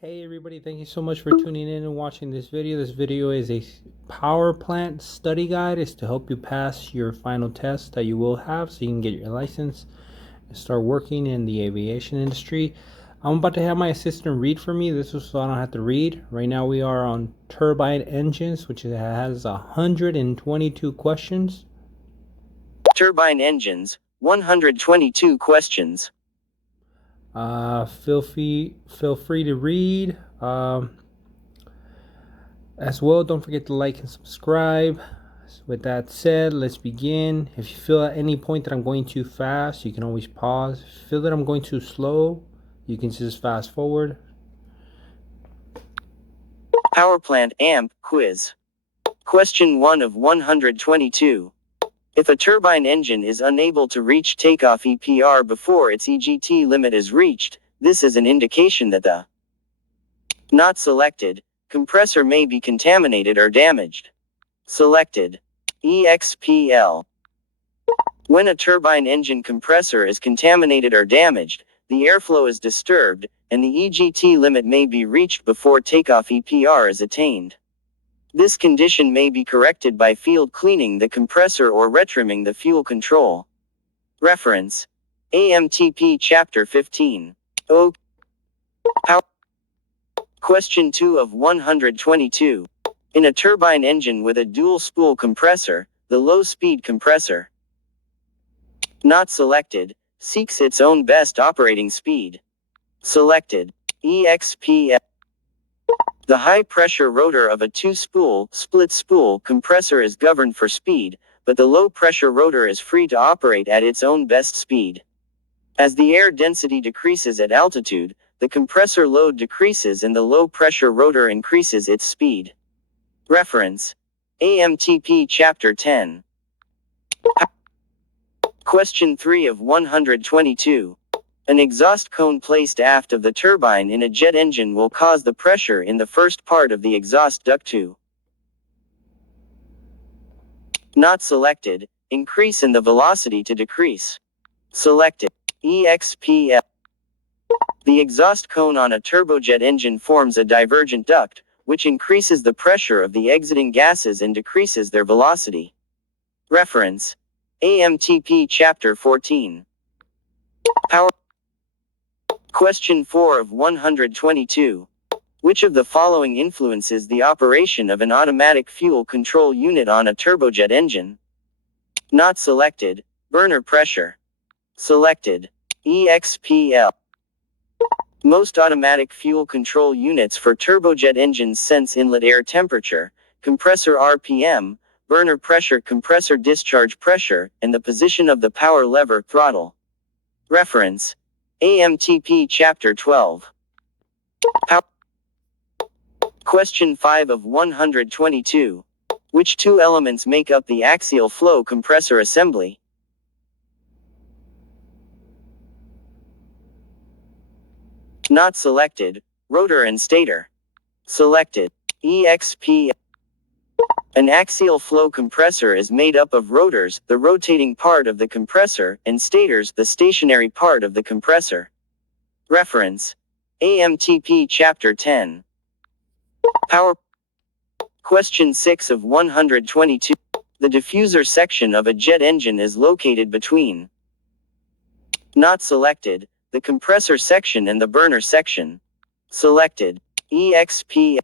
Hey everybody, thank you so much for tuning in and watching this video. This video is a power plant study guide. It's to help you pass your final test that you will have so you can get your license and start working in the aviation industry. I'm about to have my assistant read for me. This is so I don't have to read. Right now we are on turbine engines, which has 122 questions. Turbine engines, 122 questions. Feel free to read. As well, don't forget to like and subscribe. With that said, let's begin. If you feel at any point that I'm going too fast, you can always pause. If you feel that I'm going too slow, you can just fast forward. Powerplant AMP quiz. Question 1 of 122. If a turbine engine is unable to reach takeoff EPR before its EGT limit is reached, this is an indication that the not selected compressor may be contaminated or damaged. Selected EXPL. When a turbine engine compressor is contaminated or damaged, the airflow is disturbed, and the EGT limit may be reached before takeoff EPR is attained. This condition may be corrected by field cleaning the compressor or retrimming the fuel control. Reference: AMTP Chapter 15. O. Power. Question 2 of 122. In a turbine engine with a dual-spool compressor, the low-speed compressor not selected seeks its own best operating speed. Selected EXPL. The high-pressure rotor of a two-spool, split-spool compressor is governed for speed, but the low-pressure rotor is free to operate at its own best speed. As the air density decreases at altitude, the compressor load decreases and the low-pressure rotor increases its speed. Reference: AMTP Chapter 10. Question 3 of 122. An exhaust cone placed aft of the turbine in a jet engine will cause the pressure in the first part of the exhaust duct to not selected increase and the velocity to decrease. Selected EXPL. The exhaust cone on a turbojet engine forms a divergent duct, which increases the pressure of the exiting gases and decreases their velocity. Reference: AMTP Chapter 14. Power. Question 4 of 122. Which of the following influences the operation of an automatic fuel control unit on a turbojet engine? Not selected: burner pressure. Selected EXPL. Most automatic fuel control units for turbojet engines sense inlet air temperature, compressor RPM, burner pressure, compressor discharge pressure, and the position of the power lever throttle. Reference: AMTP Chapter 12. Question 5 of 122. Which two elements make up the axial flow compressor assembly? Not selected: rotor and stator. Selected EXP. An axial flow compressor is made up of rotors, the rotating part of the compressor, and stators, the stationary part of the compressor. Reference: AMTP Chapter 10. Power. Question 6 of 122. The diffuser section of a jet engine is located between not selected the compressor section and the burner section. Selected EXP.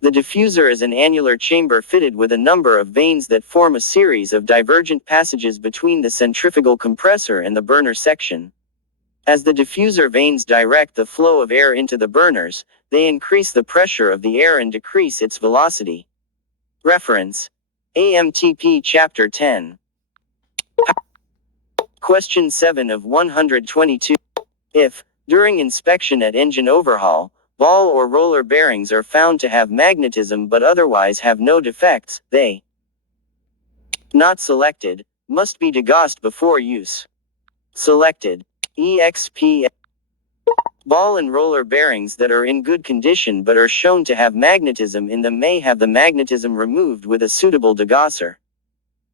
The diffuser is an annular chamber fitted with a number of vanes that form a series of divergent passages between the centrifugal compressor and the burner section. As the diffuser vanes direct the flow of air into the burners, they increase the pressure of the air and decrease its velocity. Reference: AMTP Chapter 10. Question 7 of 122. If, during inspection at engine overhaul, ball or roller bearings are found to have magnetism but otherwise have no defects, they not selected must be degaussed before use. Selected EXP. Ball and roller bearings that are in good condition but are shown to have magnetism in them may have the magnetism removed with a suitable degausser.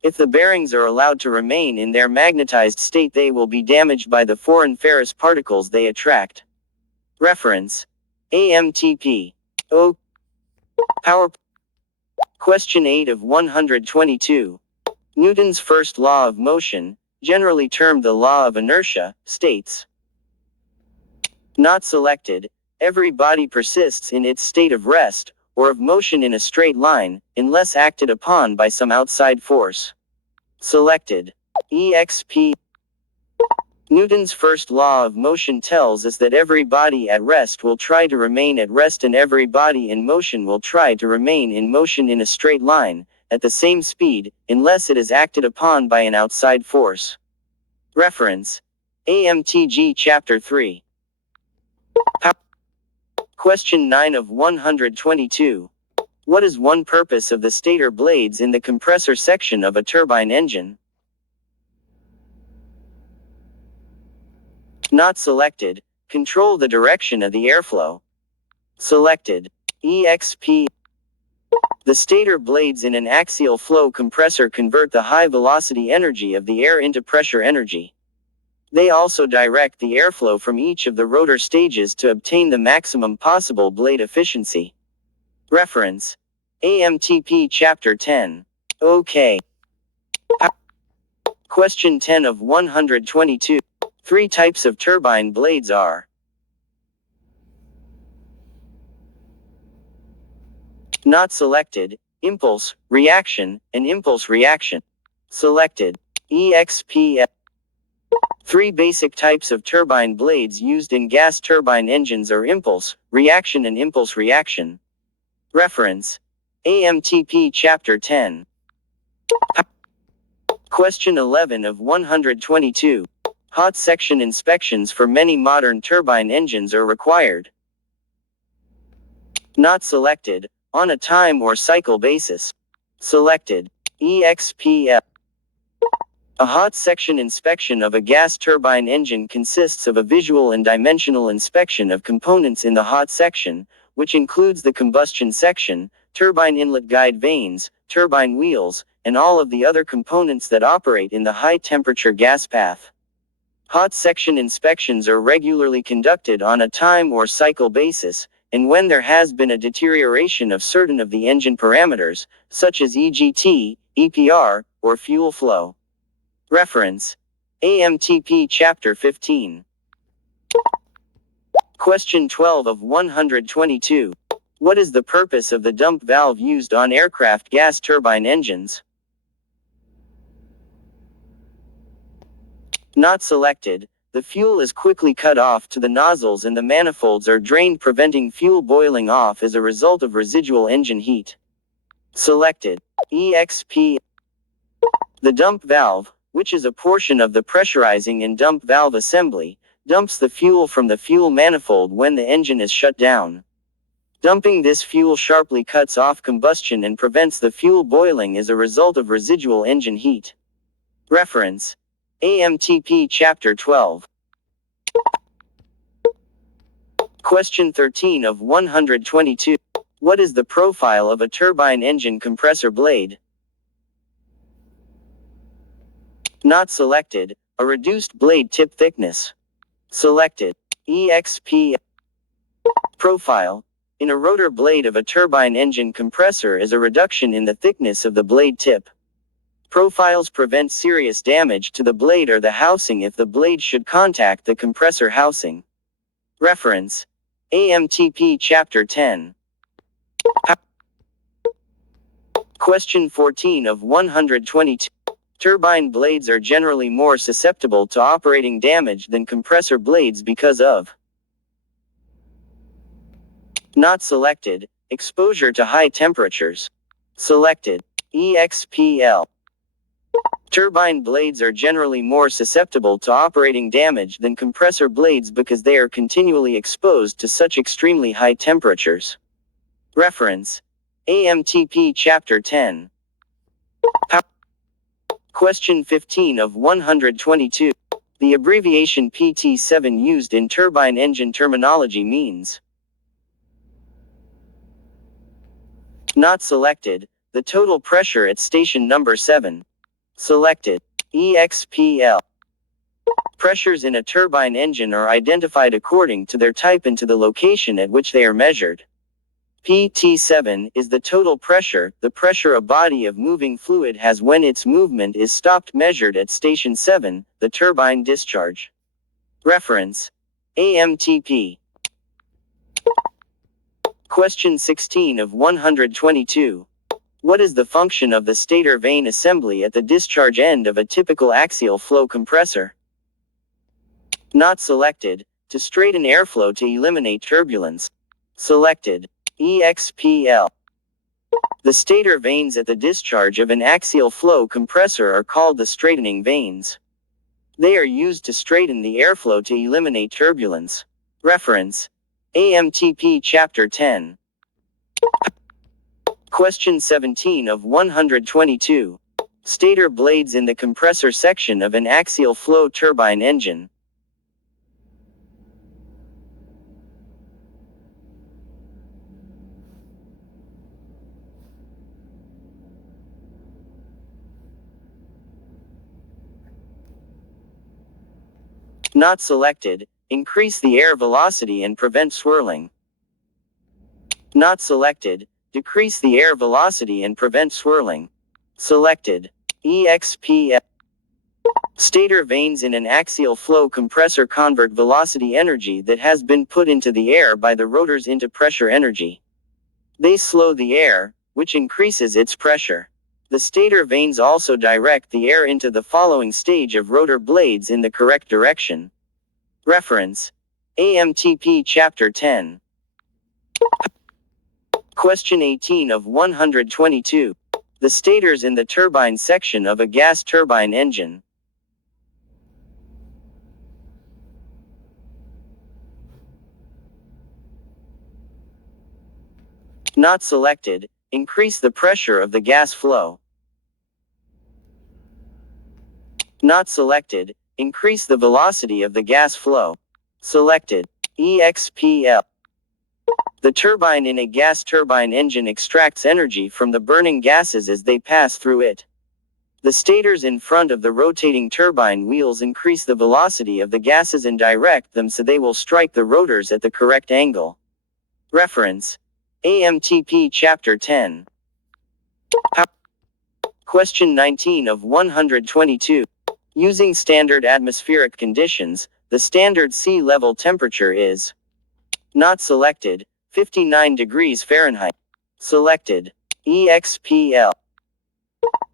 If the bearings are allowed to remain in their magnetized state, they will be damaged by the foreign ferrous particles they attract. Reference: AMTP. O. Power. Question 8 of 122. Newton's first law of motion, generally termed the law of inertia, states. Not selected. Every body persists in its state of rest, or of motion in a straight line, unless acted upon by some outside force. Selected. EXP. Newton's first law of motion tells us that every body at rest will try to remain at rest and every body in motion will try to remain in motion in a straight line, at the same speed, unless it is acted upon by an outside force. Reference. AMTG Chapter 3. Question 9 of 122. What is one purpose of the stator blades in the compressor section of a turbine engine? Not selected. Control the direction of the airflow. Selected. EXP. The stator blades in an axial flow compressor convert the high velocity energy of the air into pressure energy. They also direct the airflow from each of the rotor stages to obtain the maximum possible blade efficiency. Reference. AMTP Chapter 10. OK. Question 10 of 122. 3 types of turbine blades are. Not selected. Impulse, reaction, and impulse reaction. Selected. EXP. 3 basic types of turbine blades used in gas turbine engines are impulse, reaction and impulse reaction. Reference. AMTP Chapter 10. Question 11 of 122. Hot section inspections for many modern turbine engines are required. Not selected. On a time or cycle basis. Selected. EXP. A hot section inspection of a gas turbine engine consists of a visual and dimensional inspection of components in the hot section, which includes the combustion section, turbine inlet guide vanes, turbine wheels, and all of the other components that operate in the high-temperature gas path. Hot section inspections are regularly conducted on a time or cycle basis, and when there has been a deterioration of certain of the engine parameters, such as EGT, EPR, or fuel flow. Reference. AMTP Chapter 15. Question 12 of 122. What is the purpose of the dump valve used on aircraft gas turbine engines? Not selected. The fuel is quickly cut off to the nozzles and the manifolds are drained, preventing fuel boiling off as a result of residual engine heat. Selected. EXP. The dump valve, which is a portion of the pressurizing and dump valve assembly, dumps the fuel from the fuel manifold when the engine is shut down. Dumping this fuel sharply cuts off combustion and prevents the fuel boiling as a result of residual engine heat. Reference. AMTP Chapter 12. Question 13 of 122. What is the profile of a turbine engine compressor blade? Not selected. A reduced blade tip thickness. Selected. EXP. Profile. In a rotor blade of a turbine engine compressor is a reduction in the thickness of the blade tip. Profiles prevent serious damage to the blade or the housing if the blade should contact the compressor housing. Reference. AMTP Chapter 10. Question 14 of 122. Turbine blades are generally more susceptible to operating damage than compressor blades because of. Not selected. Exposure to high temperatures. Selected. EXPL. Turbine blades are generally more susceptible to operating damage than compressor blades because they are continually exposed to such extremely high temperatures. Reference. AMTP Chapter 10. Question 15 of 122. The abbreviation PT7 used in turbine engine terminology means. Not selected. The total pressure at station number 7. Selected. EXPL. Pressures in a turbine engine are identified according to their type and to the location at which they are measured. PT7 is the total pressure, the pressure a body of moving fluid has when its movement is stopped, measured at station 7, the turbine discharge. Reference: AMTP. Question 16 of 122. What is the function of the stator vane assembly at the discharge end of a typical axial flow compressor? Not selected. To straighten airflow to eliminate turbulence. Selected. EXPL. The stator vanes at the discharge of an axial flow compressor are called the straightening vanes. They are used to straighten the airflow to eliminate turbulence. Reference: AMTP Chapter 10. Question 17 of 122. Stator blades in the compressor section of an axial flow turbine engine. Not selected. Increase the air velocity and prevent swirling. Not selected. Decrease the air velocity and prevent swirling. Selected. EXPL. Stator vanes in an axial flow compressor convert velocity energy that has been put into the air by the rotors into pressure energy. They slow the air, which increases its pressure. The stator vanes also direct the air into the following stage of rotor blades in the correct direction. Reference: AMTP Chapter 10. Question 18 of 122. The stators in the turbine section of a gas turbine engine. Not selected. Increase the pressure of the gas flow. Not selected. Increase the velocity of the gas flow. Selected. EXPL. The turbine in a gas turbine engine extracts energy from the burning gases as they pass through it. The stators in front of the rotating turbine wheels increase the velocity of the gases and direct them so they will strike the rotors at the correct angle. Reference: AMTP Chapter 10. Question 19 of 122. Using standard atmospheric conditions, the standard sea level temperature is. Not selected. 59 degrees Fahrenheit. Selected. EXPL.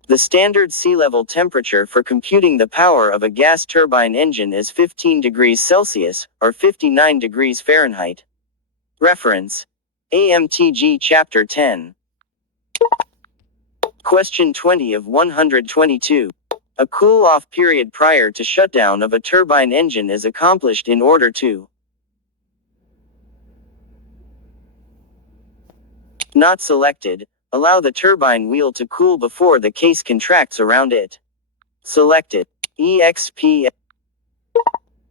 The standard sea level temperature for computing the power of a gas turbine engine is 15 degrees Celsius, or 59 degrees Fahrenheit. Reference: AMTG Chapter 10. Question 20 of 122. A cool-off period prior to shutdown of a turbine engine is accomplished in order to. Not selected. Allow the turbine wheel to cool before the case contracts around it. Selected. EXP.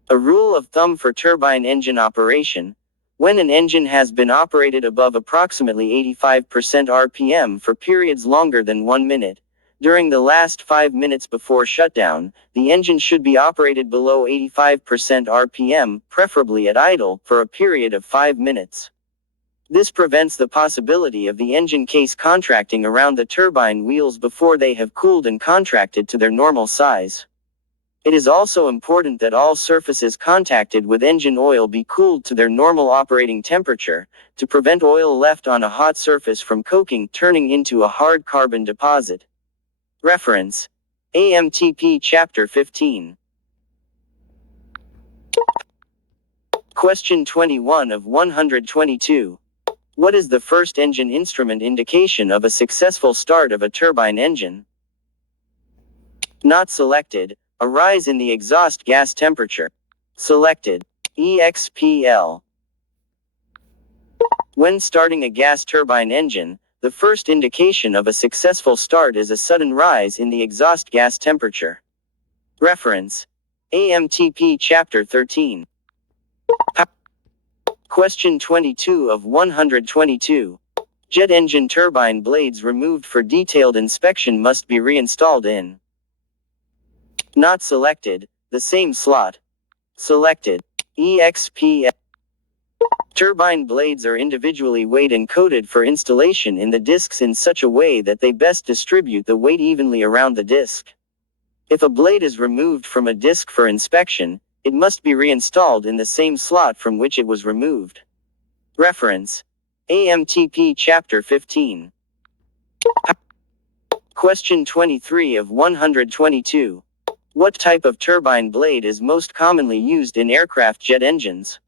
A rule of thumb for turbine engine operation. When an engine has been operated above approximately 85% RPM for periods longer than 1 minute, during the last 5 minutes before shutdown, the engine should be operated below 85% RPM, preferably at idle, for a period of 5 minutes. This prevents the possibility of the engine case contracting around the turbine wheels before they have cooled and contracted to their normal size. It is also important that all surfaces contacted with engine oil be cooled to their normal operating temperature, to prevent oil left on a hot surface from coking, turning into a hard carbon deposit. Reference: AMTP Chapter 15. Question 21 of 122. What is the first engine instrument indication of a successful start of a turbine engine? Not selected. A rise in the exhaust gas temperature. Selected. EXPL. When starting a gas turbine engine, the first indication of a successful start is a sudden rise in the exhaust gas temperature. Reference: AMTP Chapter 13. Question 22 of 122. Jet engine turbine blades removed for detailed inspection must be reinstalled in. Not selected. The same slot. Selected. EXP. Turbine blades are individually weighed and coated for installation in the discs in such a way that they best distribute the weight evenly around the disc. If a blade is removed from a disc for inspection, it must be reinstalled in the same slot from which it was removed. Reference: AMTP Chapter 15. Question 23 of 122. What type of turbine blade is most commonly used in aircraft jet engines?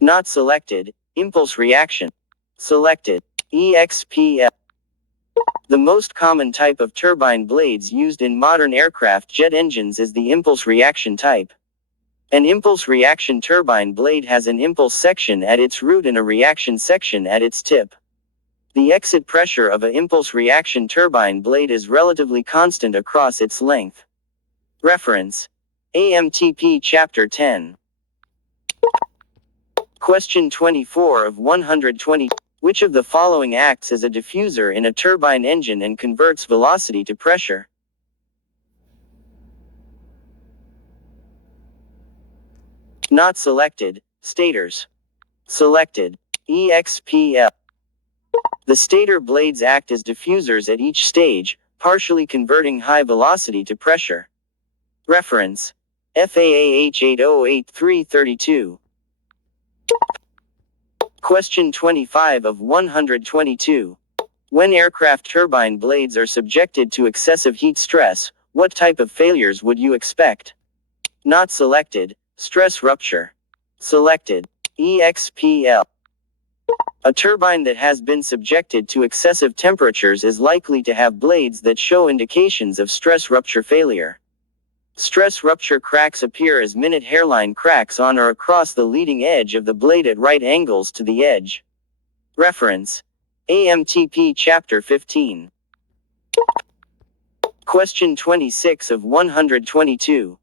Not selected. Impulse reaction. Selected. EXPL. The most common type of turbine blades used in modern aircraft jet engines is the impulse reaction type. An impulse reaction turbine blade has an impulse section at its root and a reaction section at its tip. The exit pressure of an impulse reaction turbine blade is relatively constant across its length. Reference: AMTP Chapter 10. Question 24 of 120. Which of the following acts as a diffuser in a turbine engine and converts velocity to pressure? Not selected. Stators. Selected. EXPL. The stator blades act as diffusers at each stage, partially converting high velocity to pressure. Reference: FAA H808332. Question 25 of 122. When aircraft turbine blades are subjected to excessive heat stress, what type of failures would you expect? Not selected. Stress rupture. Selected. EXPL. A turbine that has been subjected to excessive temperatures is likely to have blades that show indications of stress rupture failure. Stress rupture cracks appear as minute hairline cracks on or across the leading edge of the blade at right angles to the edge. Reference: AMTP Chapter 15. Question 26 of 122.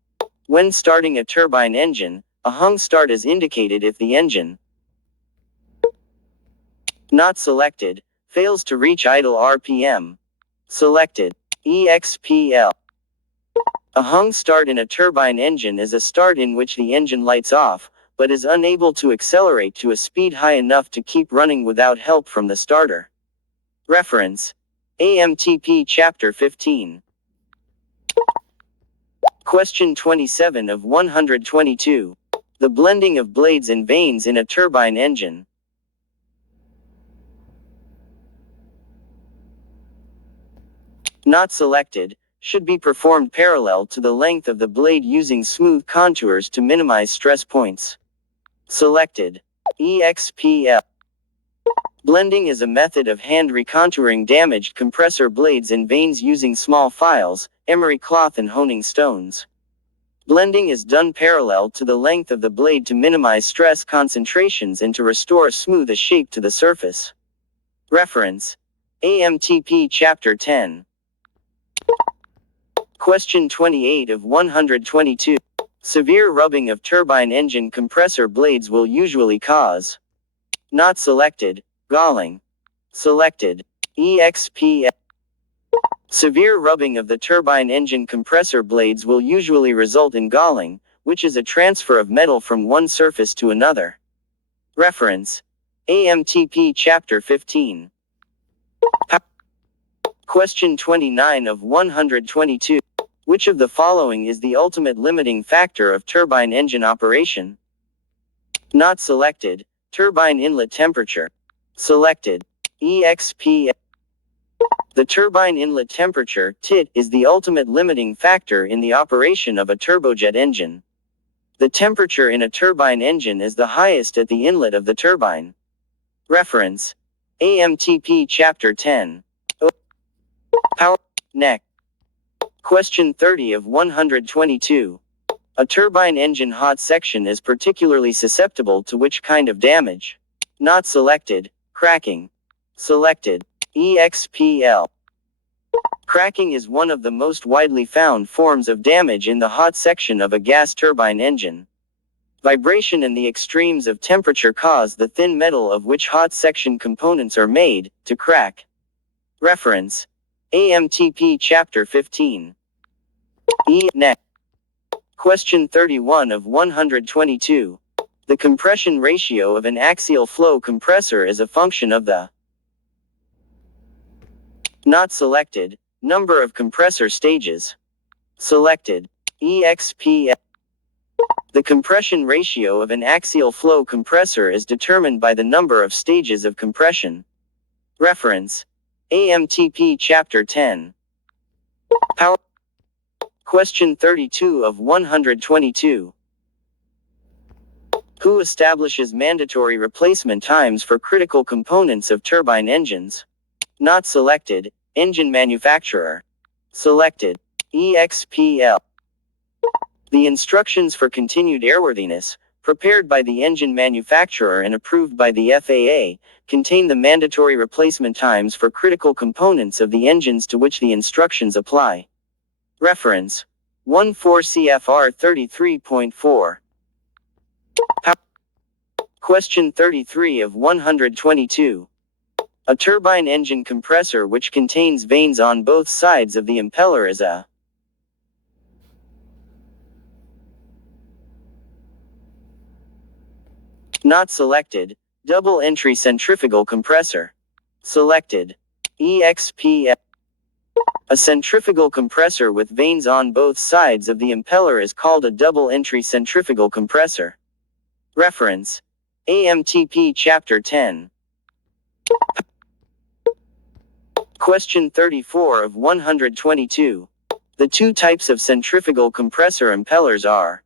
When starting a turbine engine, a hung start is indicated if the engine not selected fails to reach idle RPM. Selected. EXPL. A hung start in a turbine engine is a start in which the engine lights off, but is unable to accelerate to a speed high enough to keep running without help from the starter. Reference: AMTP Chapter 15. Question 27 of 122. The blending of blades and vanes in a turbine engine. Not selected. Should be performed parallel to the length of the blade using smooth contours to minimize stress points. Selected. EXPL. Blending is a method of hand recontouring damaged compressor blades and vanes using small files, emery cloth and honing stones. Blending is done parallel to the length of the blade to minimize stress concentrations and to restore a smooth shape to the surface. Reference: AMTP Chapter 10. Question 28 of 122. Severe rubbing of turbine engine compressor blades will usually cause. Not selected. Galling. Selected. EXP. Severe rubbing of the turbine engine compressor blades will usually result in galling, which is a transfer of metal from one surface to another. Reference: AMTP Chapter 15. Question 29 of 122. Which of the following is the ultimate limiting factor of turbine engine operation? Not selected. Turbine inlet temperature. Selected. EXP. The turbine inlet temperature, TIT, is the ultimate limiting factor in the operation of a turbojet engine. The temperature in a turbine engine is the highest at the inlet of the turbine. Reference: AMTP Chapter 10. Power. Neck. Question 30 of 122. A turbine engine hot section is particularly susceptible to which kind of damage? Not selected. Cracking. Selected. EXPL. Cracking is one of the most widely found forms of damage in the hot section of a gas turbine engine. Vibration and the extremes of temperature cause the thin metal of which hot section components are made to crack. Reference: AMTP Chapter 15. Neck. Question 31 of 122. The compression ratio of an axial flow compressor is a function of the not selected number of compressor stages. Selected exp. The compression ratio of an axial flow compressor is determined by the number of stages of compression. Reference AMTP Chapter 10. Power. Question 32 of 122. Who establishes mandatory replacement times for critical components of turbine engines? Not selected, engine manufacturer. Selected, EXPL. The instructions for continued airworthiness, prepared by the engine manufacturer and approved by the FAA, contain the mandatory replacement times for critical components of the engines to which the instructions apply. Reference 14 CFR 33.4. Question 33 of 122. A turbine engine compressor which contains vanes on both sides of the impeller is a not selected, double-entry centrifugal compressor. Selected, EXP. A centrifugal compressor with vanes on both sides of the impeller is called a double-entry centrifugal compressor. Reference AMTP Chapter 10. Question 34 of 122. The two types of centrifugal compressor impellers are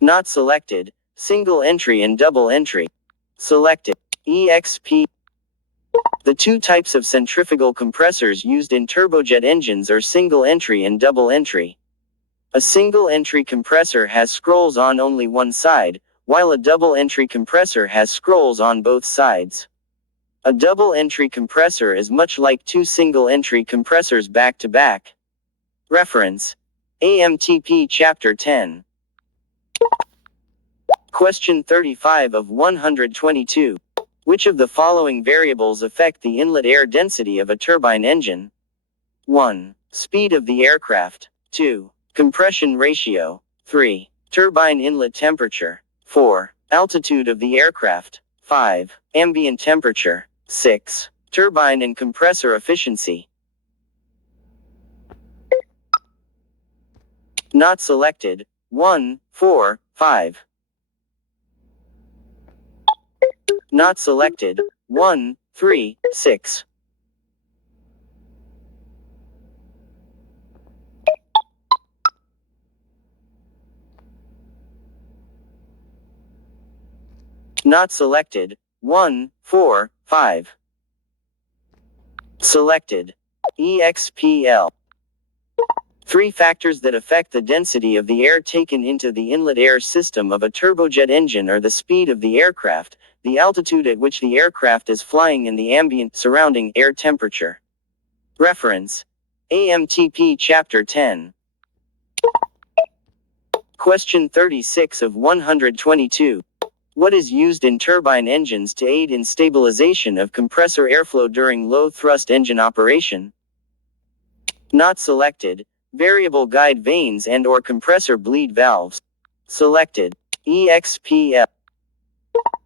not selected, single entry and double entry. Selected, EXP. The two types of centrifugal compressors used in turbojet engines are single entry and double entry. A single entry compressor has scrolls on only one side, while a double entry compressor has scrolls on both sides. A double entry compressor is much like two single entry compressors back to back. Reference AMTP Chapter 10. Question 35 of 122. Which of the following variables affect the inlet air density of a turbine engine? 1. Speed of the aircraft. 2. Compression ratio. 3. Turbine inlet temperature. 4. Altitude of the aircraft. 5. Ambient temperature. 6. Turbine and compressor efficiency. Not selected. 1, 4, 5. Not selected. 1, 3, 6. Not selected. 1, 4, 5. Selected. EXPL. Three factors that affect the density of the air taken into the inlet air system of a turbojet engine are the speed of the aircraft, the altitude at which the aircraft is flying, and the ambient surrounding air temperature. Reference AMTP Chapter 10. Question 36 of 122. What is used in turbine engines to aid in stabilization of compressor airflow during low-thrust engine operation? Not selected. Variable guide vanes and/or compressor bleed valves. Selected. EXPL.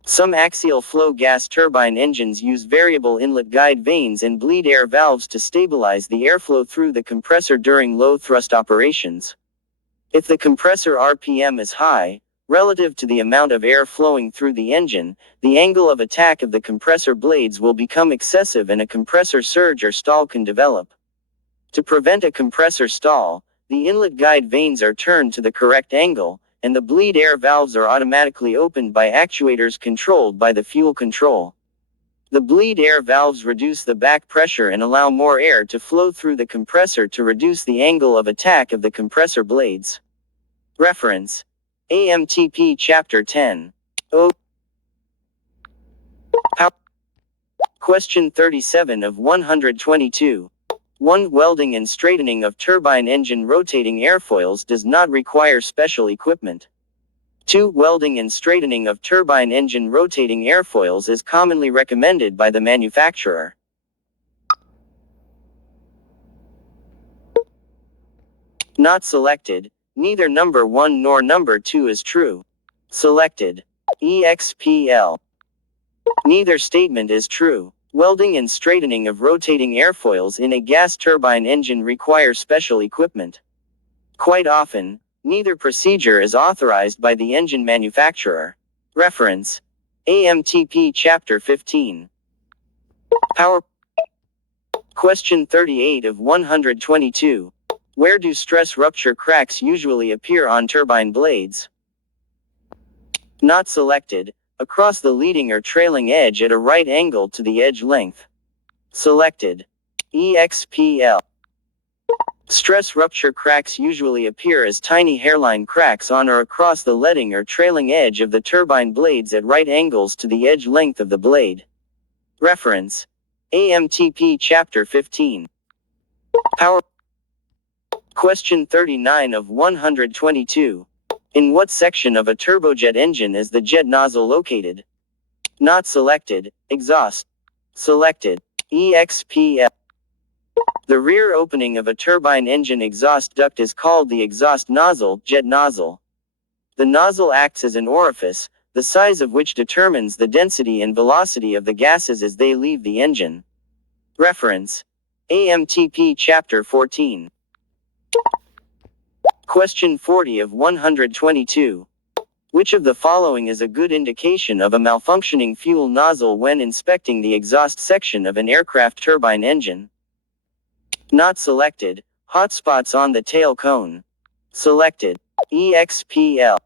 Some axial flow gas turbine engines use variable inlet guide vanes and bleed air valves to stabilize the airflow through the compressor during low-thrust operations. If the compressor RPM is high, relative to the amount of air flowing through the engine, the angle of attack of the compressor blades will become excessive and a compressor surge or stall can develop. To prevent a compressor stall, the inlet guide vanes are turned to the correct angle, and the bleed air valves are automatically opened by actuators controlled by the fuel control. The bleed air valves reduce the back pressure and allow more air to flow through the compressor to reduce the angle of attack of the compressor blades. Reference AMTP Chapter 10. Question 37 of 122. 1. Welding and straightening of turbine engine rotating airfoils does not require special equipment. 2. Welding and straightening of turbine engine rotating airfoils is commonly recommended by the manufacturer. Not selected. Neither number 1 nor number 2 is true. Selected. EXPL. Neither statement is true. Welding and straightening of rotating airfoils in a gas turbine engine require special equipment. Quite often, neither procedure is authorized by the engine manufacturer. Reference: AMTP Chapter 15. Power. Question 38 of 122. Where do stress rupture cracks usually appear on turbine blades? Not selected. Across the leading or trailing edge at a right angle to the edge length. Selected. EXPL. Stress rupture cracks usually appear as tiny hairline cracks on or across the leading or trailing edge of the turbine blades at right angles to the edge length of the blade. Reference: AMTP Chapter 15. Power. Question 39 of 122. In what section of a turbojet engine is the jet nozzle located? Not selected. Exhaust. Selected. EXPL. The rear opening of a turbine engine exhaust duct is called the exhaust nozzle, jet nozzle. The nozzle acts as an orifice, the size of which determines the density and velocity of the gases as they leave the engine. Reference: AMTP Chapter 14. Question 40 of 122. Which of the following is a good indication of a malfunctioning fuel nozzle when inspecting the exhaust section of an aircraft turbine engine? Not selected. Hotspots on the tail cone. Selected. EXPL.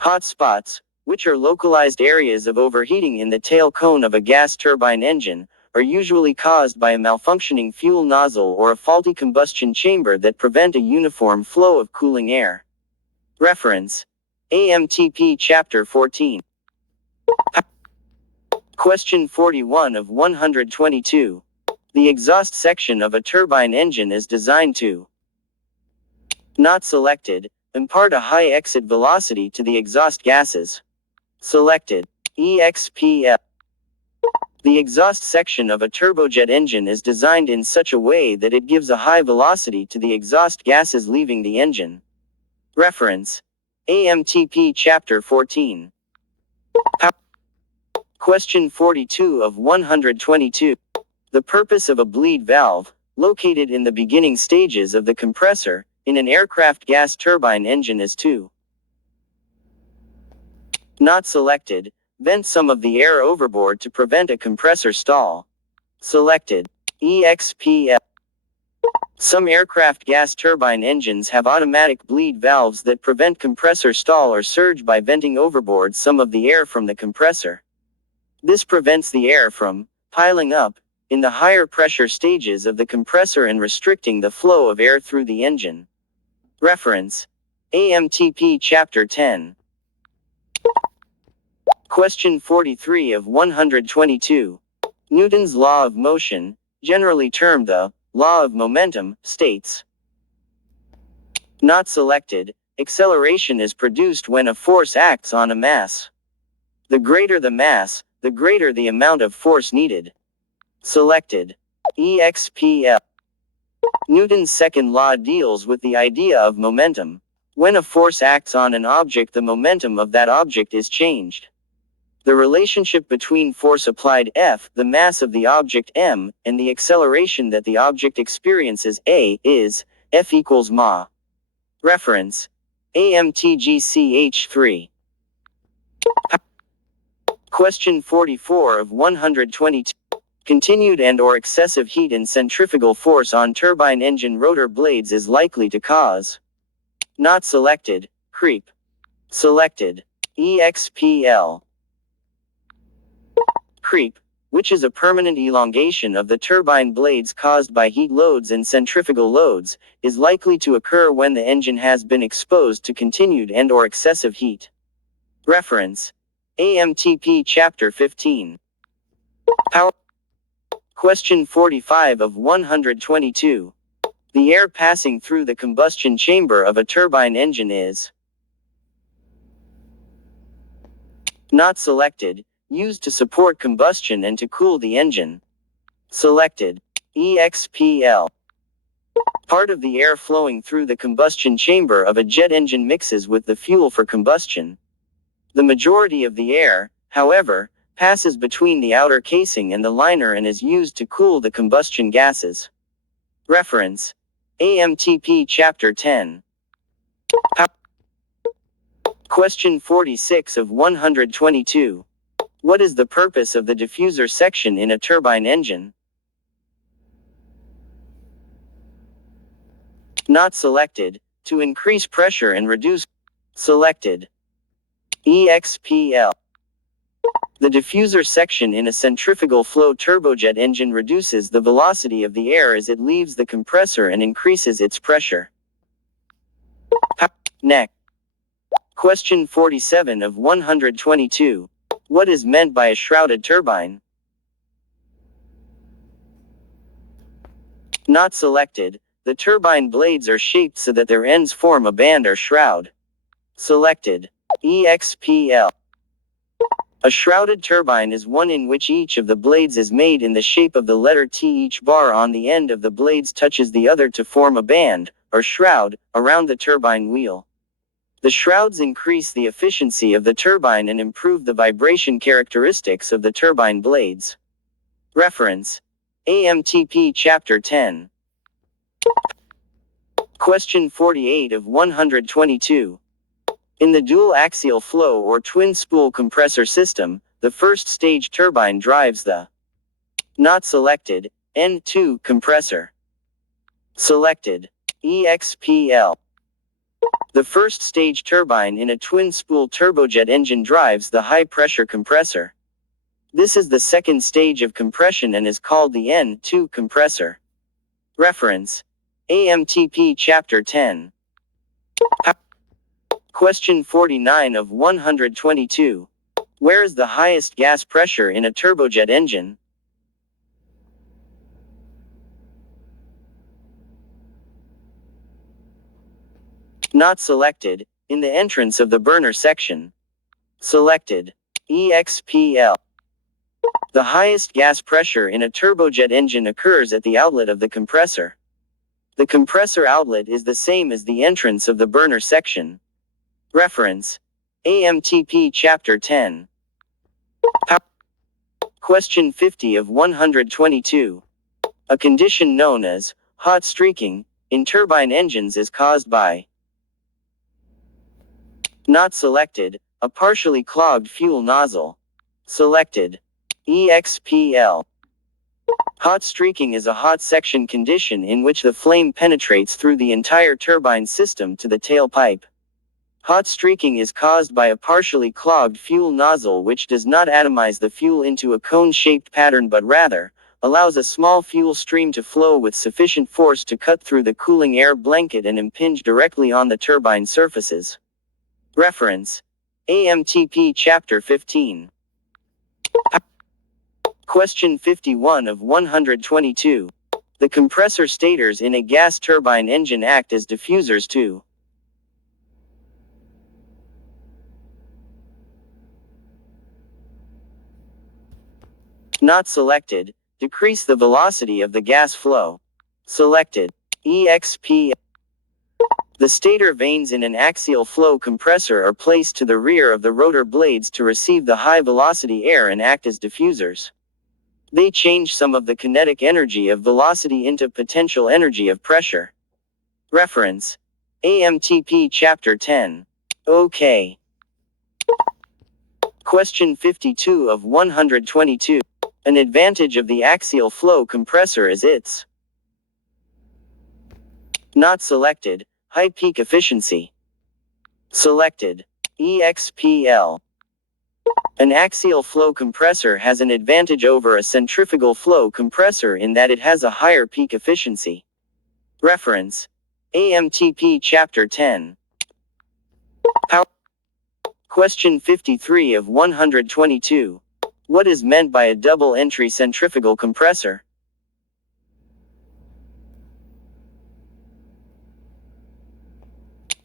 Hotspots, which are localized areas of overheating in the tail cone of a gas turbine engine, are usually caused by a malfunctioning fuel nozzle or a faulty combustion chamber that prevent a uniform flow of cooling air. Reference: AMTP Chapter 14. Question 41 of 122. The exhaust section of a turbine engine is designed to. Not selected. Impart a high exit velocity to the exhaust gases. Selected. EXPL. The exhaust section of a turbojet engine is designed in such a way that it gives a high velocity to the exhaust gases leaving the engine. Reference: AMTP Chapter 14. Question 42 of 122. The purpose of a bleed valve, located in the beginning stages of the compressor, in an aircraft gas turbine engine is to. Not selected. Vent some of the air overboard to prevent a compressor stall. Selected. EXPL. Some aircraft gas turbine engines have automatic bleed valves that prevent compressor stall or surge by venting overboard some of the air from the compressor. This prevents the air from piling up in the higher pressure stages of the compressor and restricting the flow of air through the engine. Reference: AMTP Chapter 10. Question 43 of 122. Newton's law of motion, generally termed the law of momentum, states. Not selected. Acceleration is produced when a force acts on a mass. The greater the mass, the greater the amount of force needed. Selected. EXPL. Newton's second law deals with the idea of momentum. When a force acts on an object, the momentum of that object is changed. The relationship between force applied F, the mass of the object m, and the acceleration that the object experiences a, is F equals ma. Reference: AMTGCH3. Question 44 of 122. Continued and/or excessive heat and centrifugal force on turbine engine rotor blades is likely to cause. Not selected. Creep. Selected. EXPL. Creep, which is a permanent elongation of the turbine blades caused by heat loads and centrifugal loads, is likely to occur when the engine has been exposed to continued and/or excessive heat. Reference: AMTP Chapter 15. Power. Question 45 of 122. The air passing through the combustion chamber of a turbine engine is. Not selected. Used to support combustion and to cool the engine. Selected. EXPL. Part of the air flowing through the combustion chamber of a jet engine mixes with the fuel for combustion. The majority of the air, however, passes between the outer casing and the liner and is used to cool the combustion gases. Reference: AMTP Chapter 10. Question 46 of 122. What is the purpose of the diffuser section in a turbine engine? Not selected. To increase pressure and reduce. Selected. EXPL. The diffuser section in a centrifugal flow turbojet engine reduces the velocity of the air as it leaves the compressor and increases its pressure. Next. Question 47 of 122. What is meant by a shrouded turbine? Not selected. The turbine blades are shaped so that their ends form a band or shroud. Selected. EXPL. A shrouded turbine is one in which each of the blades is made in the shape of the letter T. Each bar on the end of the blades touches the other to form a band, or shroud, around the turbine wheel. The shrouds increase the efficiency of the turbine and improve the vibration characteristics of the turbine blades. Reference: AMTP Chapter 10. Question 48 of 122. In the dual axial flow or twin spool compressor system, the first stage turbine drives the not selected N2 compressor. Selected. EXPL. The first stage turbine in a twin spool turbojet engine drives the high pressure compressor. This is the second stage of compression and is called the N2 compressor. Reference: AMTP Chapter 10. Question 49 of 122. Where is the highest gas pressure in a turbojet engine? Not selected. In the entrance of the burner section. Selected. EXPL. The highest gas pressure in a turbojet engine occurs at the outlet of the compressor. The compressor outlet is the same as the entrance of the burner section. Reference: AMTP Chapter 10. Question 50 of 122. A condition known as hot streaking in turbine engines is caused by. Not selected. A partially clogged fuel nozzle. Selected. EXPL. Hot streaking is a hot section condition in which the flame penetrates through the entire turbine system to the tailpipe. Hot streaking is caused by a partially clogged fuel nozzle which does not atomize the fuel into a cone-shaped pattern but rather allows a small fuel stream to flow with sufficient force to cut through the cooling air blanket and impinge directly on the turbine surfaces. Reference: AMTP Chapter 15. Question 51 of 122. The compressor stators in a gas turbine engine act as diffusers too. Not selected. Decrease the velocity of the gas flow. Selected. EXP. The stator vanes in an axial flow compressor are placed to the rear of the rotor blades to receive the high velocity air and act as diffusers. They change some of the kinetic energy of velocity into potential energy of pressure. Reference: AMTP Chapter 10. OK. Question 52 of 122. An advantage of the axial flow compressor is its not selected high peak efficiency. Selected. EXPL. An axial flow compressor has an advantage over a centrifugal flow compressor in that it has a higher peak efficiency. Reference: AMTP Chapter 10. Question 53 of 122. What is meant by a double-entry centrifugal compressor?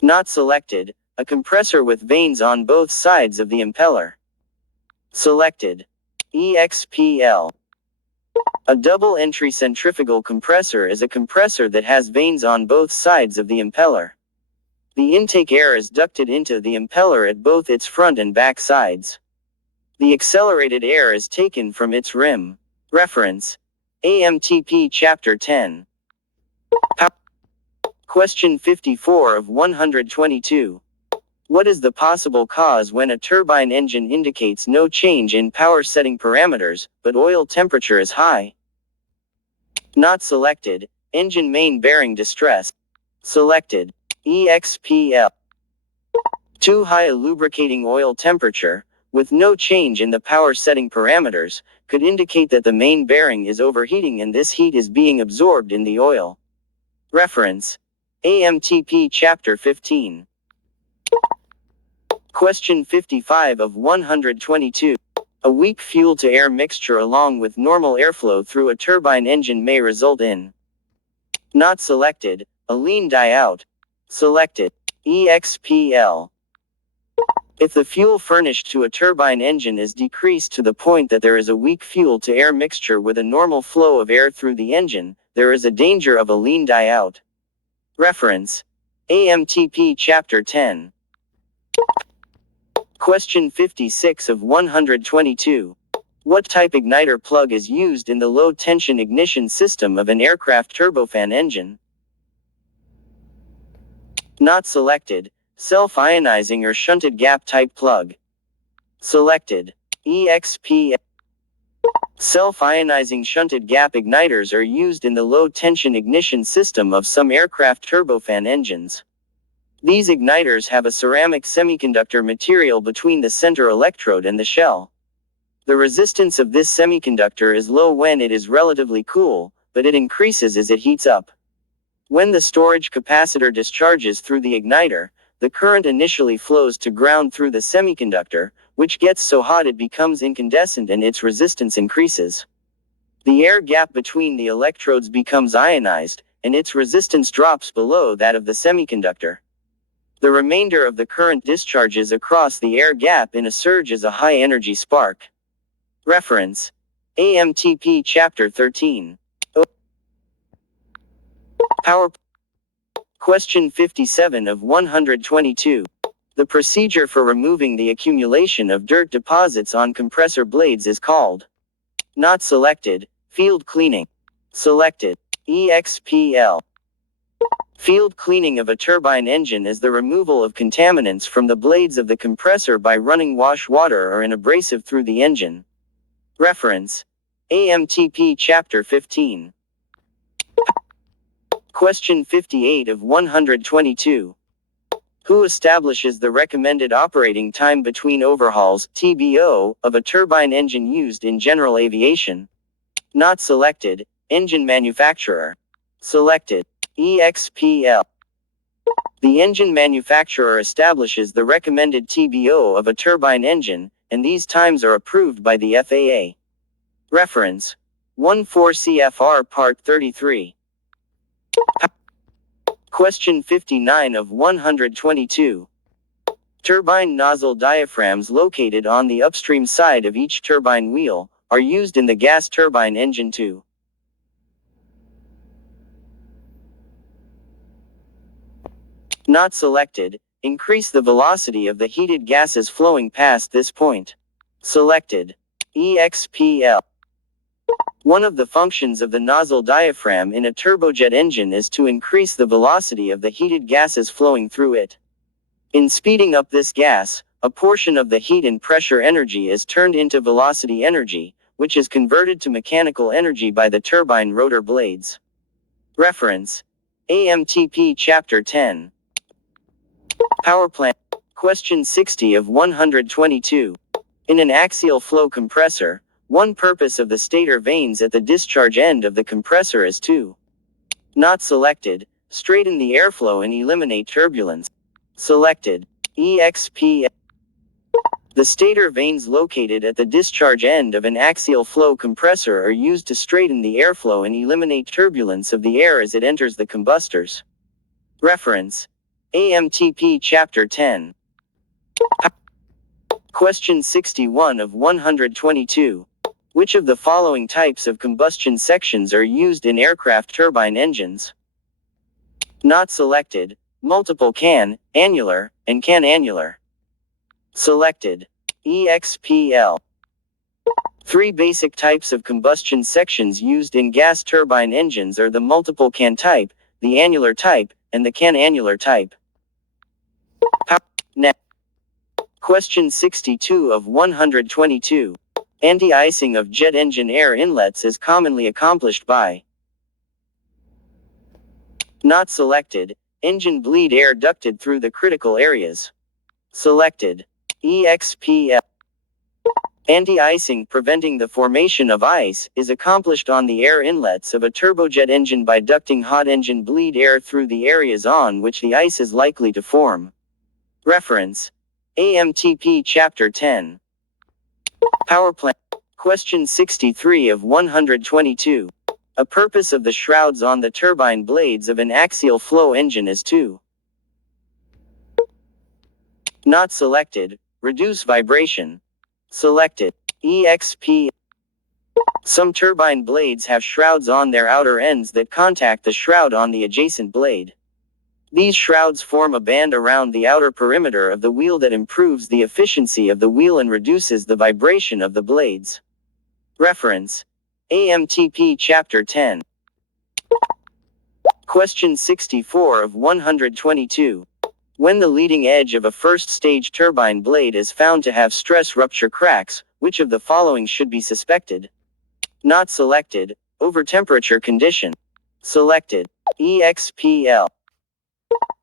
Not selected. A compressor with vanes on both sides of the impeller. Selected. EXPL. A double-entry centrifugal compressor is a compressor that has vanes on both sides of the impeller. The intake air is ducted into the impeller at both its front and back sides. The accelerated air is taken from its rim. Reference: AMTP Chapter 10. Question 54 of 122. What is the possible cause when a turbine engine indicates no change in power setting parameters, but oil temperature is high? Not selected. Engine main bearing distress. Selected. EXPL. Too high a lubricating oil temperature, with no change in the power setting parameters, could indicate that the main bearing is overheating and this heat is being absorbed in the oil. Reference: AMTP Chapter 15. Question 55 of 122. A weak fuel-to-air mixture along with normal airflow through a turbine engine may result in. Not selected. A lean die-out. Selected. EXPL. If the fuel furnished to a turbine engine is decreased to the point that there is a weak fuel-to-air mixture with a normal flow of air through the engine, there is a danger of a lean die-out. Reference: AMTP Chapter 10. Question 56 of 122. What type igniter plug is used in the low-tension ignition system of an aircraft turbofan engine? Not selected. Self-ionizing or shunted gap type plug. Selected. EXP. Self-ionizing shunted gap igniters are used in the low-tension ignition system of some aircraft turbofan engines. These igniters have a ceramic semiconductor material between the center electrode and the shell. The resistance of this semiconductor is low when it is relatively cool, but it increases as it heats up. When the storage capacitor discharges through the igniter, the current initially flows to ground through the semiconductor, which gets so hot it becomes incandescent and its resistance increases. The air gap between the electrodes becomes ionized, and its resistance drops below that of the semiconductor. The remainder of the current discharges across the air gap in a surge as a high-energy spark. Reference: AMTP Chapter 13. Power. Question 57 of 122. The procedure for removing the accumulation of dirt deposits on compressor blades is called. Not selected. Field cleaning. Selected. EXPL. Field cleaning of a turbine engine is the removal of contaminants from the blades of the compressor by running wash water or an abrasive through the engine. Reference: AMTP Chapter 15. Question 58 of 122. Who establishes the recommended operating time between overhauls, TBO, of a turbine engine used in general aviation? Not selected. Engine manufacturer. Selected. EXPL. The engine manufacturer establishes the recommended TBO of a turbine engine, and these times are approved by the FAA. Reference: 14 CFR Part 33. Question 59 of 122. Turbine nozzle diaphragms located on the upstream side of each turbine wheel are used in the gas turbine engine to not selected. Increase the velocity of the heated gases flowing past this point. Selected. EXPL. One of the functions of the nozzle diaphragm in a turbojet engine is to increase the velocity of the heated gases flowing through it. In speeding up this gas, a portion of the heat and pressure energy is turned into velocity energy, which is converted to mechanical energy by the turbine rotor blades. Reference: AMTP Chapter 10. Powerplant. Question 60 of 122. In an axial flow compressor, one purpose of the stator vanes at the discharge end of the compressor is to not selected. Straighten the airflow and eliminate turbulence. Selected. EXP. The stator vanes located at the discharge end of an axial flow compressor are used to straighten the airflow and eliminate turbulence of the air as it enters the combustors. Reference: AMTP Chapter 10. Question 61 of 122. Which of the following types of combustion sections are used in aircraft turbine engines? Not selected. Multiple can, annular, and can annular. Selected. EXPL. Three basic types of combustion sections used in gas turbine engines are the multiple can type, the annular type, and the can annular type. Question 62 of 122. Anti-icing of jet engine air inlets is commonly accomplished by. Not selected. Engine bleed air ducted through the critical areas. Selected. EXPL. Anti-icing, preventing the formation of ice, is accomplished on the air inlets of a turbojet engine by ducting hot engine bleed air through the areas on which the ice is likely to form. Reference: AMTP Chapter 10. Powerplant. Question 63 of 122. A purpose of the shrouds on the turbine blades of an axial flow engine is to. Not selected. Reduce vibration. Selected. EXP. Some turbine blades have shrouds on their outer ends that contact the shroud on the adjacent blade. These shrouds form a band around the outer perimeter of the wheel that improves the efficiency of the wheel and reduces the vibration of the blades. Reference: AMTP Chapter 10. Question 64 of 122. When the leading edge of a first-stage turbine blade is found to have stress rupture cracks, which of the following should be suspected? Not selected. Overtemperature condition. Selected. EXPL.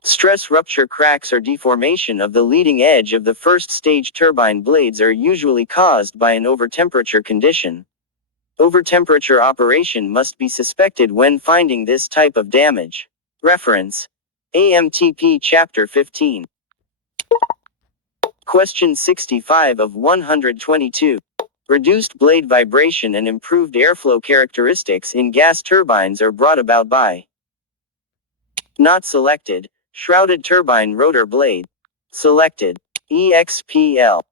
Stress rupture cracks or deformation of the leading edge of the first-stage turbine blades are usually caused by an overtemperature condition. Overtemperature operation must be suspected when finding this type of damage. Reference: AMTP Chapter 15. Question 65 of 122. Reduced blade vibration and improved airflow characteristics in gas turbines are brought about by. Not selected. Shrouded turbine rotor blade. Selected. EXPL.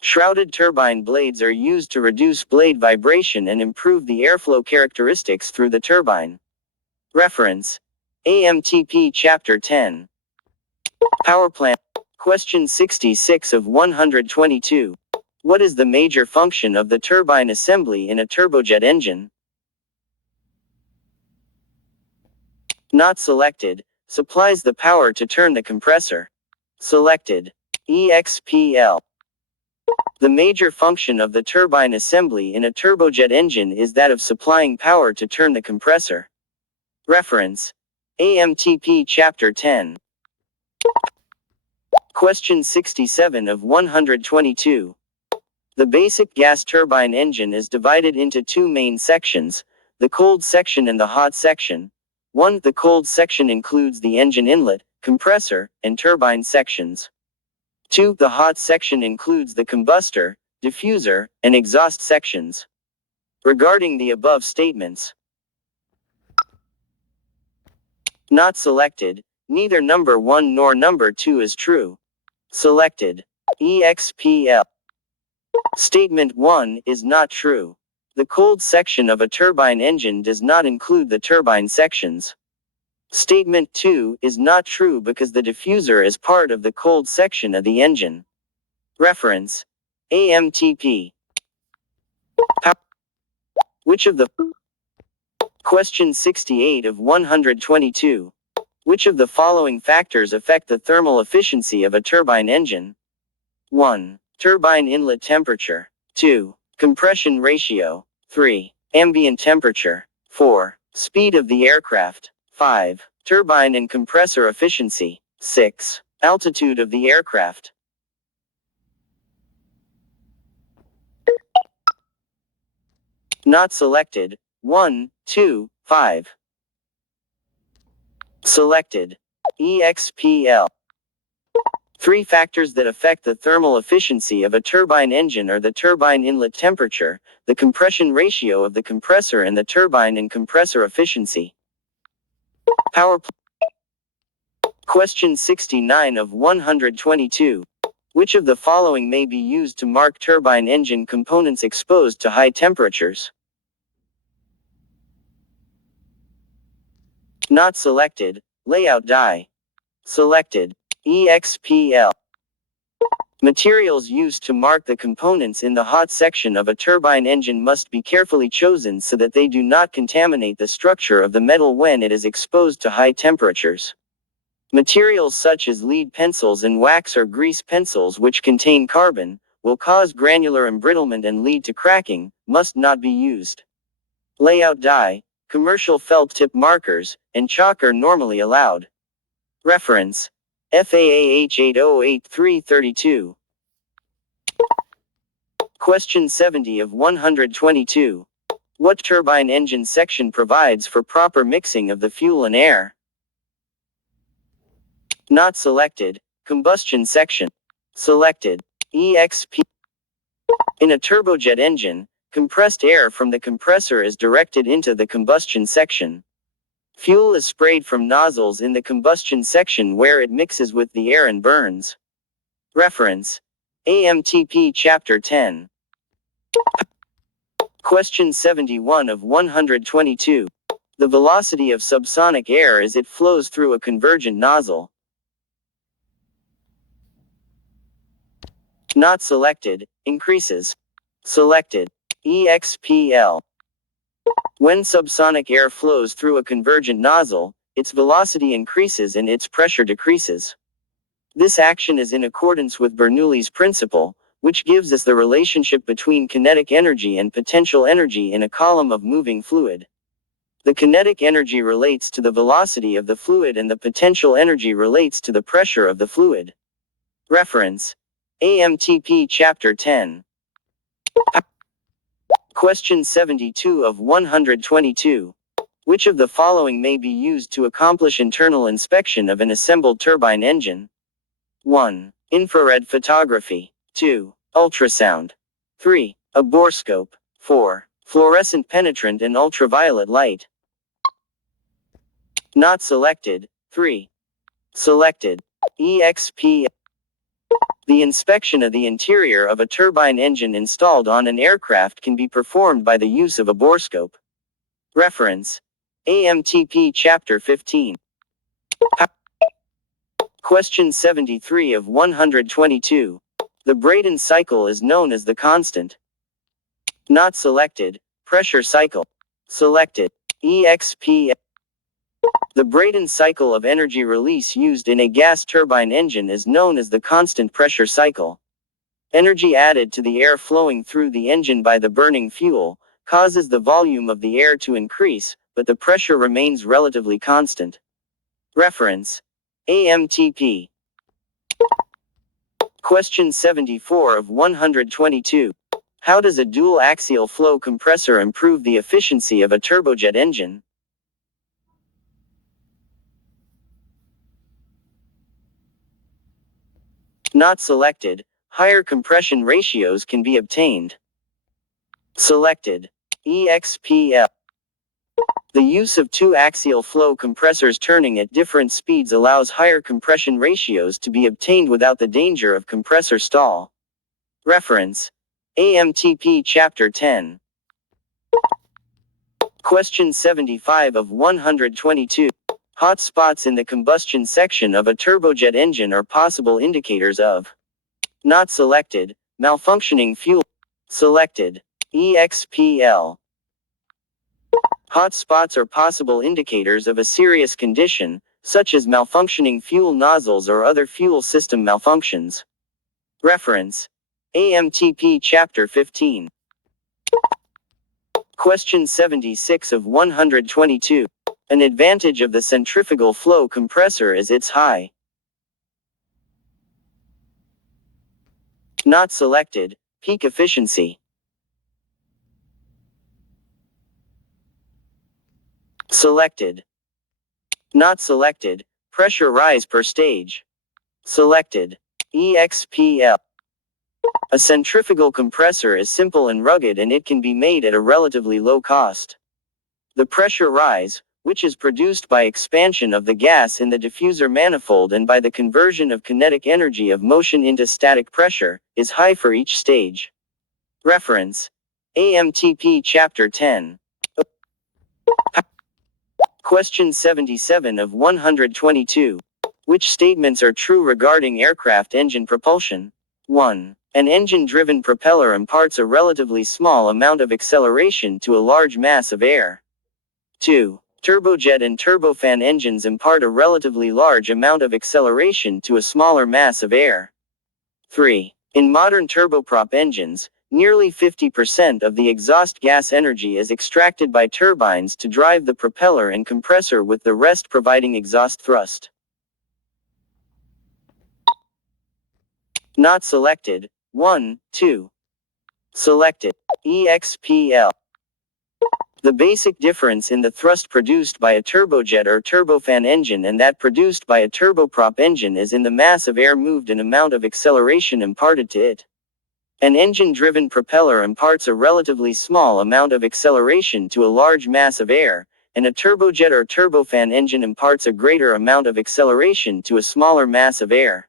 Shrouded turbine blades are used to reduce blade vibration and improve the airflow characteristics through the turbine. Reference: AMTP Chapter 10. Powerplant. Question 66 of 122. What is the major function of the turbine assembly in a turbojet engine? Not selected. Supplies the power to turn the compressor. Selected. EXPL. The major function of the turbine assembly in a turbojet engine is that of supplying power to turn the compressor. Reference: AMTP Chapter 10. Question 67 of 122. The basic gas turbine engine is divided into two main sections, the cold section and the hot section. 1. The cold section includes the engine inlet, compressor, and turbine sections. 2. The hot section includes the combustor, diffuser, and exhaust sections. Regarding the above statements, not selected, neither number 1 nor number 2 is true. Selected. EXPL. Statement 1 is not true. The cold section of a turbine engine does not include the turbine sections. Statement 2 is not true because the diffuser is part of the cold section of the engine. Reference: AMTP. Which of the Question 68 of 122. Which of the following factors affect the thermal efficiency of a turbine engine? 1. Turbine inlet temperature. 2. Compression ratio. 3. Ambient temperature. 4. Speed of the aircraft. 5. Turbine and compressor efficiency. 6. Altitude of the aircraft. Not selected. 1, 2, 5. Selected. EXPL. Three factors that affect the thermal efficiency of a turbine engine are the turbine inlet temperature, the compression ratio of the compressor, and the turbine and compressor efficiency. Question 69 of 122. Which of the following may be used to mark turbine engine components exposed to high temperatures? Not selected. Layout die. Selected. EXPL. Materials used to mark the components in the hot section of a turbine engine must be carefully chosen so that they do not contaminate the structure of the metal when it is exposed to high temperatures. Materials such as lead pencils and wax or grease pencils which contain carbon, will cause granular embrittlement and lead to cracking, must not be used. Layout die, commercial felt tip markers, and chalk are normally allowed. Reference: FAAH 808332. Question 70 of 122. What turbine engine section provides for proper mixing of the fuel and air? Not selected. Combustion section. Selected. EXP. In a turbojet engine, compressed air from the compressor is directed into the combustion section. Fuel is sprayed from nozzles in the combustion section where it mixes with the air and burns. Reference: AMTP Chapter 10. Question 71 of 122. The velocity of subsonic air as it flows through a convergent nozzle. Not selected, increases. Selected. EXPL. When subsonic air flows through a convergent nozzle, its velocity increases and its pressure decreases. This action is in accordance with Bernoulli's principle, which gives us the relationship between kinetic energy and potential energy in a column of moving fluid. The kinetic energy relates to the velocity of the fluid and the potential energy relates to the pressure of the fluid. Reference: AMTP Chapter 10. Question 72 of 122. Which of the following may be used to accomplish internal inspection of an assembled turbine engine? 1. Infrared photography. 2. Ultrasound. 3. A borescope. 4. Fluorescent penetrant and ultraviolet light. Not selected. 3. Selected. EXP. The inspection of the interior of a turbine engine installed on an aircraft can be performed by the use of a borescope. Reference: AMTP Chapter 15. Question 73 of 122. The Brayton cycle is known as the constant. Not selected. Pressure cycle. Selected. EXP. The Brayton cycle of energy release used in a gas turbine engine is known as the constant pressure cycle. Energy added to the air flowing through the engine by the burning fuel causes the volume of the air to increase, but the pressure remains relatively constant. Reference: AMTP. Question 74 of 122. How does a dual axial flow compressor improve the efficiency of a turbojet engine? Not selected. Higher compression ratios can be obtained. Selected. EXPL. The use of two axial flow compressors turning at different speeds allows higher compression ratios to be obtained without the danger of compressor stall. Reference: AMTP Chapter 10. Question 75 of 122. Hot spots in the combustion section of a turbojet engine are possible indicators of. Not selected. Malfunctioning fuel. Selected. EXPL. Hot spots are possible indicators of a serious condition, such as malfunctioning fuel nozzles or other fuel system malfunctions. Reference: AMTP Chapter 15. Question 76 of 122. An advantage of the centrifugal flow compressor is its high. Not selected. Peak efficiency. Selected. Not selected. Pressure rise per stage. Selected. EXPL. A centrifugal compressor is simple and rugged and it can be made at a relatively low cost. The pressure rise, which is produced by expansion of the gas in the diffuser manifold and by the conversion of kinetic energy of motion into static pressure, is high for each stage. Reference: AMTP Chapter 10. Question 77 of 122. Which statements are true regarding aircraft engine propulsion? 1. An engine-driven propeller imparts a relatively small amount of acceleration to a large mass of air. 2. Turbojet and turbofan engines impart a relatively large amount of acceleration to a smaller mass of air. 3. In modern turboprop engines, nearly 50% of the exhaust gas energy is extracted by turbines to drive the propeller and compressor, with the rest providing exhaust thrust. Not selected. 1, 2. Selected. EXPL. The basic difference in the thrust produced by a turbojet or turbofan engine and that produced by a turboprop engine is in the mass of air moved and amount of acceleration imparted to it. An engine-driven propeller imparts a relatively small amount of acceleration to a large mass of air, and a turbojet or turbofan engine imparts a greater amount of acceleration to a smaller mass of air.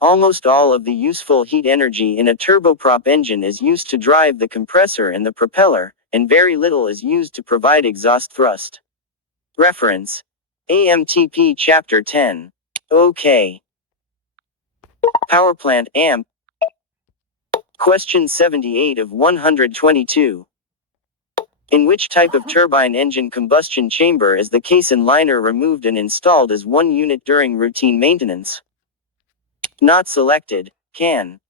Almost all of the useful heat energy in a turboprop engine is used to drive the compressor and the propeller, and very little is used to provide exhaust thrust. Reference: AMTP Chapter 10. OK. Powerplant AMP. Question 78 of 122. In which type of turbine engine combustion chamber is the case and liner removed and installed as one unit during routine maintenance? Not selected. Can.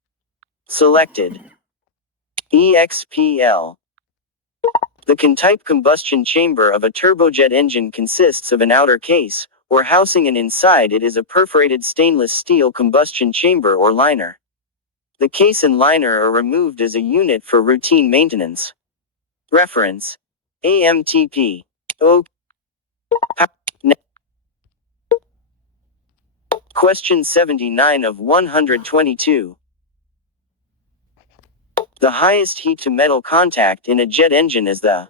Selected. EXPL. The can-type combustion chamber of a turbojet engine consists of an outer case, or housing, and inside it is a perforated stainless steel combustion chamber or liner. The case and liner are removed as a unit for routine maintenance. Reference: AMTP. O. Question 79 of 122. The highest heat-to-metal contact in a jet engine is the.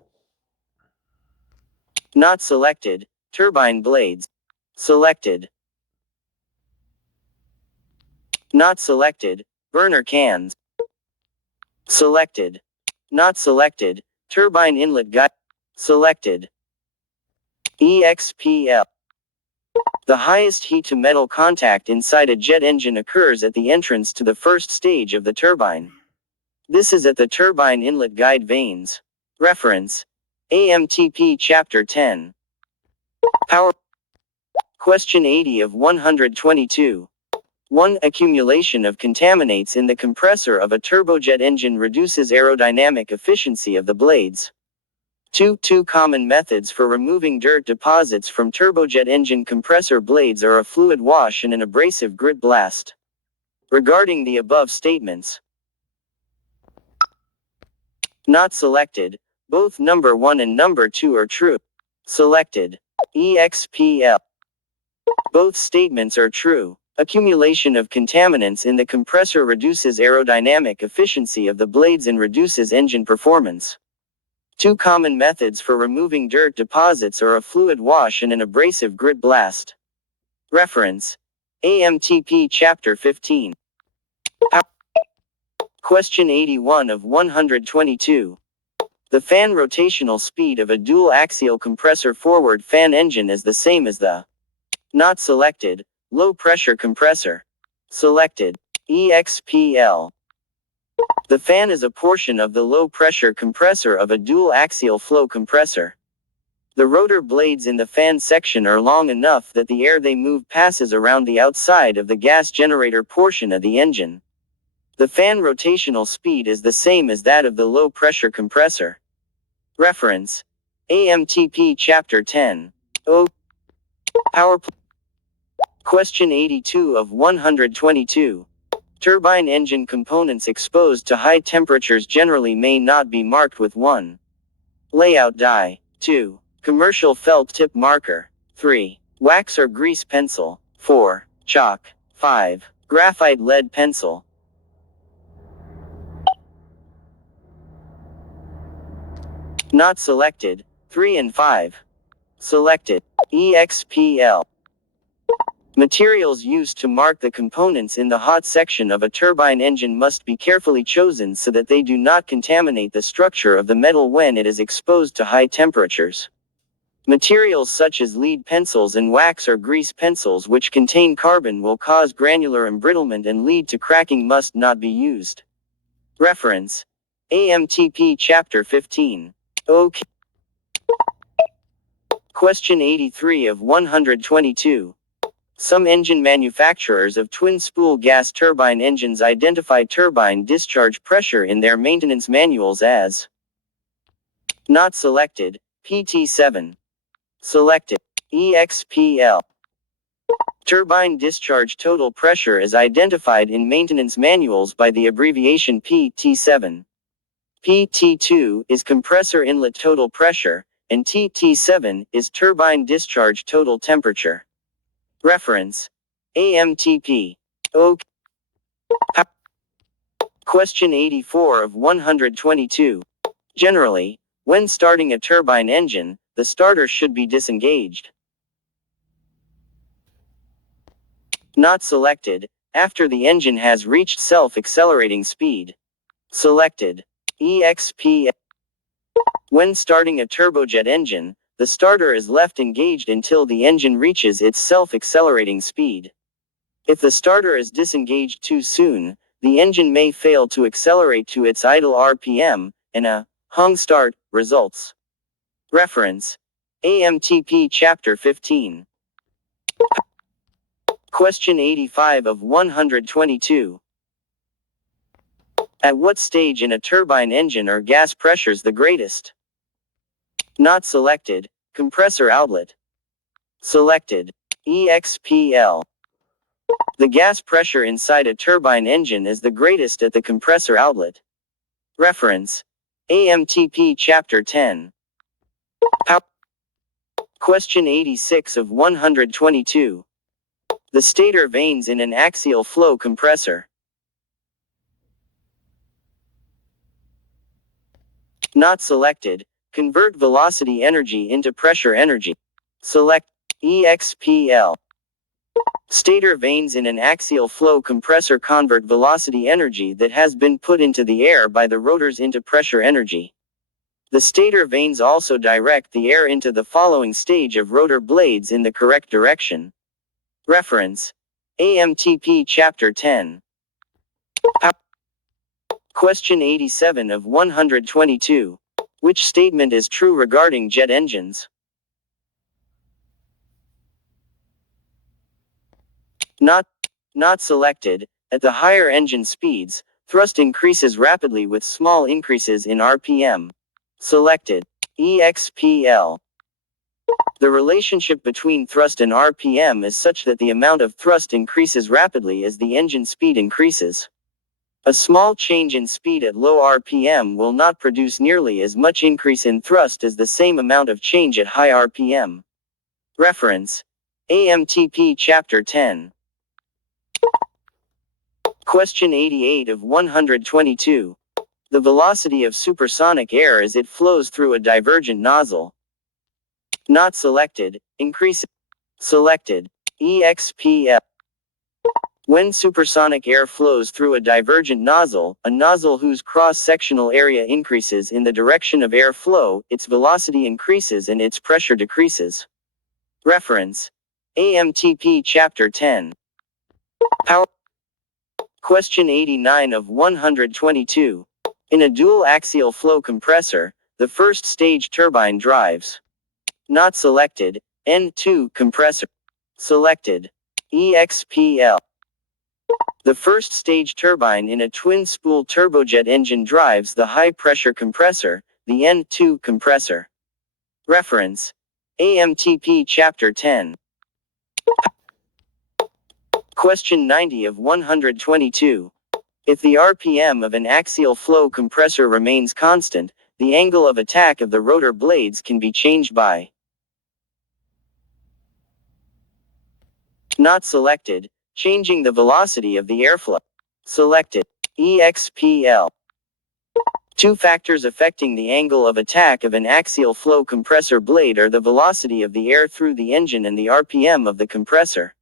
Not selected. Turbine blades. Selected. Not selected. Burner cans. Selected. Not selected. Turbine inlet guide. Selected. EXPL. The highest heat-to-metal contact inside a jet engine occurs at the entrance to the first stage of the turbine. This is at the turbine inlet guide vanes. Reference: AMTP Chapter 10. Power. Question 80 of 122. 1. Accumulation of contaminants in the compressor of a turbojet engine reduces aerodynamic efficiency of the blades. 2. Two common methods for removing dirt deposits from turbojet engine compressor blades are a fluid wash and an abrasive grit blast. Regarding the above statements, not selected. Both number 1 and number 2 are true. Selected. EXPL. Both statements are true. Accumulation of contaminants in the compressor reduces aerodynamic efficiency of the blades and reduces engine performance. Two common methods for removing dirt deposits are a fluid wash and an abrasive grit blast. Reference: AMTP Chapter 15. Question 81 of 122. The fan rotational speed of a dual-axial compressor forward fan engine is the same as the. Not selected. Low-pressure compressor. Selected. EXPL. The fan is a portion of the low-pressure compressor of a dual-axial flow compressor. The rotor blades in the fan section are long enough that the air they move passes around the outside of the gas generator portion of the engine. The fan rotational speed is the same as that of the low-pressure compressor. Reference: AMTP Chapter 10. O. Powerplant. Question 82 of 122. Turbine engine components exposed to high temperatures generally may not be marked with 1. Layout die. 2. Commercial felt tip marker. 3. Wax or grease pencil. 4. Chalk. 5. Graphite lead pencil. Not selected. 3 and 5. Selected. EXPL. Materials used to mark the components in the hot section of a turbine engine must be carefully chosen so that they do not contaminate the structure of the metal when it is exposed to high temperatures. Materials such as lead pencils and wax or grease pencils which contain carbon will cause granular embrittlement and lead to cracking must not be used. Reference: AMTP Chapter 15. OK. Question 83 of 122. Some engine manufacturers of twin-spool gas turbine engines identify turbine discharge pressure in their maintenance manuals as not selected, PT7. Selected, EXPL. Turbine discharge total pressure is identified in maintenance manuals by the abbreviation PT7. PT2 is compressor inlet total pressure, and TT7 is turbine discharge total temperature. Reference: AMTP. OK. Question 84 of 122. Generally, when starting a turbine engine, the starter should be disengaged. Not selected, after the engine has reached self-accelerating speed. Selected. EXP. When starting a turbojet engine, the starter is left engaged until the engine reaches its self-accelerating speed. If the starter is disengaged too soon, the engine may fail to accelerate to its idle RPM, and a hung start results. Reference: AMTP Chapter 15. Question 85 of 122. At what stage in a turbine engine are gas pressures the greatest? Not selected, compressor outlet. Selected, EXPL. The gas pressure inside a turbine engine is the greatest at the compressor outlet. Reference: AMTP Chapter 10. Question 86 of 122. The stator vanes in an axial flow compressor. Not selected, convert velocity energy into pressure energy. Select EXPL. Stator vanes in an axial flow compressor convert velocity energy that has been put into the air by the rotors into pressure energy. The stator vanes also direct the air into the following stage of rotor blades in the correct direction. Reference: AMTP Chapter 10. Question 87 of 122. Which statement is true regarding jet engines? Not selected. At the higher engine speeds, thrust increases rapidly with small increases in RPM. Selected. EXPL. The relationship between thrust and RPM is such that the amount of thrust increases rapidly as the engine speed increases. A small change in speed at low RPM will not produce nearly as much increase in thrust as the same amount of change at high RPM. Reference: AMTP Chapter 10. Question 88 of 122. The velocity of supersonic air as it flows through a divergent nozzle. Not selected, increase. Selected, EXPL. When supersonic air flows through a divergent nozzle, a nozzle whose cross-sectional area increases in the direction of air flow, its velocity increases and its pressure decreases. Reference: AMTP Chapter 10. Question 89 of 122. In a dual axial flow compressor, the first stage turbine drives. Not selected, N2 compressor. Selected, EXPL. The first stage turbine in a twin-spool turbojet engine drives the high-pressure compressor, the N2 compressor. Reference: AMTP Chapter 10. Question 90 of 122. If the RPM of an axial flow compressor remains constant, the angle of attack of the rotor blades can be changed by. Not selected, changing the velocity of the airflow. Selected, EXPL. Two factors affecting the angle of attack of an axial flow compressor blade are the velocity of the air through the engine and the RPM of the compressor.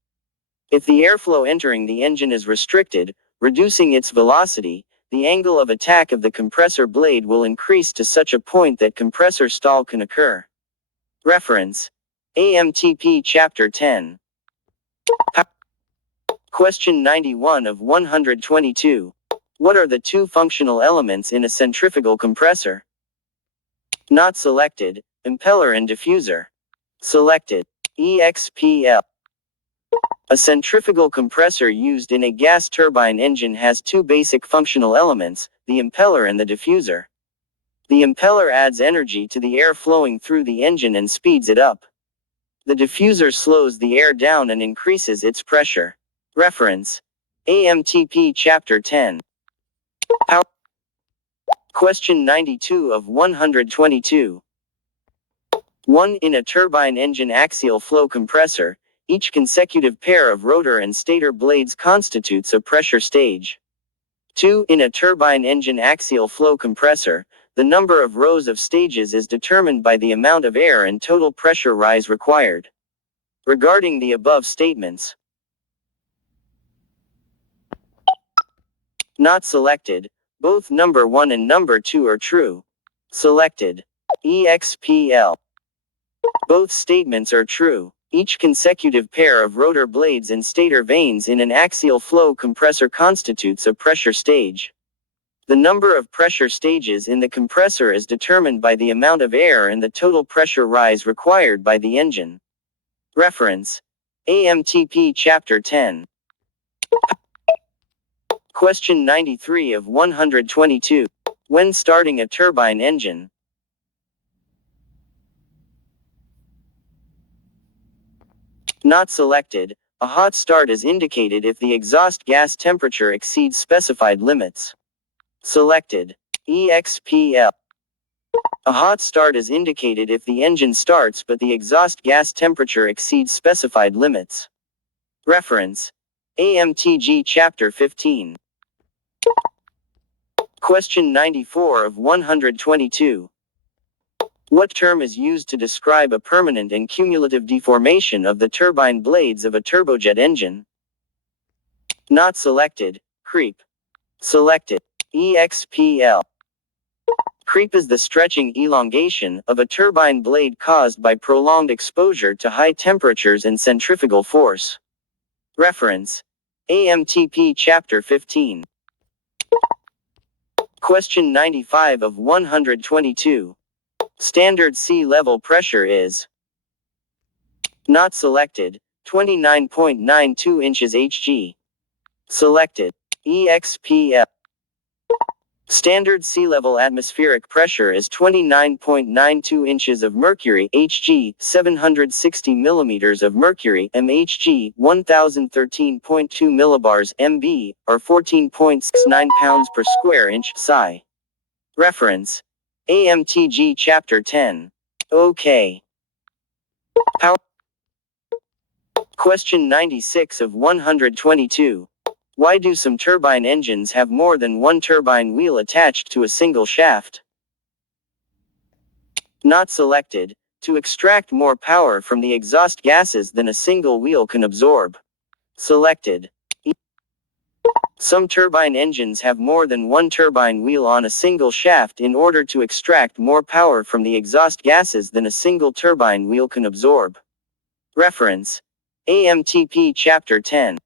If the airflow entering the engine is restricted, reducing its velocity, the angle of attack of the compressor blade will increase to such a point that compressor stall can occur. Reference: AMTP Chapter 10. Question 91 of 122. What are the two functional elements in a centrifugal compressor? Not selected: impeller and diffuser. Selected: EXPL. A centrifugal compressor used in a gas turbine engine has two basic functional elements, the impeller and the diffuser. The impeller adds energy to the air flowing through the engine and speeds it up. The diffuser slows the air down and increases its pressure. Reference: AMTP Chapter 10. Question 92 of 122. 1. In a turbine engine axial flow compressor, each consecutive pair of rotor and stator blades constitutes a pressure stage. 2. In a turbine engine axial flow compressor, the number of rows of stages is determined by the amount of air and total pressure rise required. Regarding the above statements, not selected: both number 1 and number 2 are true. Selected: EXPL. Both statements are true. Each consecutive pair of rotor blades and stator vanes in an axial flow compressor constitutes a pressure stage. The number of pressure stages in the compressor is determined by the amount of air and the total pressure rise required by the engine. Reference: AMTP Chapter 10. Question 93 of 122. When starting a turbine engine, not selected: a hot start is indicated if the exhaust gas temperature exceeds specified limits. Selected: EXPL. A hot start is indicated if the engine starts but the exhaust gas temperature exceeds specified limits. Reference: AMTG Chapter 15. Question 94 of 122. What term is used to describe a permanent and cumulative deformation of the turbine blades of a turbojet engine? Not selected: creep. Selected: EXPL. Creep is the stretching elongation of a turbine blade caused by prolonged exposure to high temperatures and centrifugal force. Reference: AMTP Chapter 15. Question 95 of 122. Standard sea level pressure is not selected: 29.92 inches Hg. Selected: EXPL. Standard sea level atmospheric pressure is 29.92 inches of mercury Hg, 760 millimeters of mercury mHg, 1013.2 millibars mb, or 14.69 pounds per square inch psi. Reference: AMTG Chapter 10. OK. Power. Question 96 of 122. Why do some turbine engines have more than one turbine wheel attached to a single shaft? Not selected: to extract more power from the exhaust gases than a single wheel can absorb. Selected: some turbine engines have more than one turbine wheel on a single shaft in order to extract more power from the exhaust gases than a single turbine wheel can absorb. Reference: AMTP Chapter 10.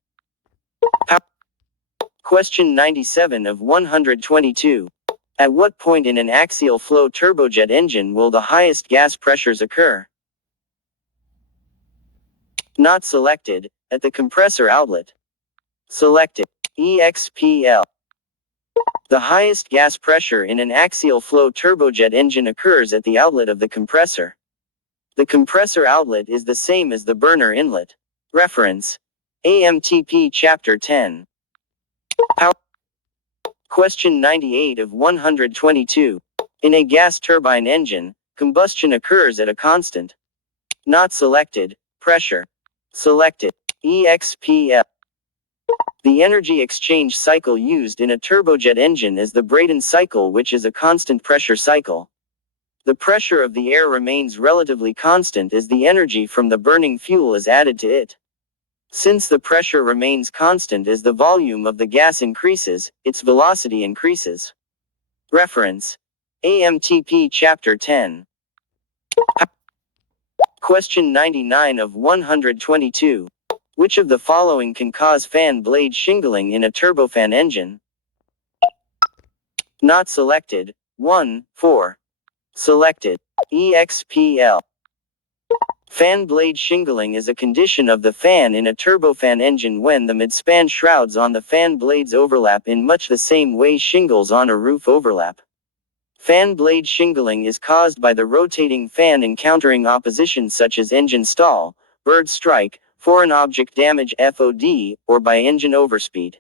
Question 97 of 122. At what point in an axial flow turbojet engine will the highest gas pressures occur? Not selected: at the compressor outlet. Selected: EXPL. The highest gas pressure in an axial flow turbojet engine occurs at the outlet of the compressor. The compressor outlet is the same as the burner inlet. Reference: AMTP Chapter 10. Question 98 of 122. In a gas turbine engine, combustion occurs at a constant. Not selected: pressure. Selected: EXPL. The energy exchange cycle used in a turbojet engine is the Brayton cycle, which is a constant pressure cycle. The pressure of the air remains relatively constant as the energy from the burning fuel is added to it. Since the pressure remains constant as the volume of the gas increases, its velocity increases. Reference: AMTP Chapter 10. Question 99 of 122. Which of the following can cause fan blade shingling in a turbofan engine? Not selected. 1, 4. Selected. EXPL. Fan blade shingling is a condition of the fan in a turbofan engine when the midspan shrouds on the fan blades overlap in much the same way shingles on a roof overlap. Fan blade shingling is caused by the rotating fan encountering opposition such as engine stall, bird strike, foreign object damage FOD, or by engine overspeed.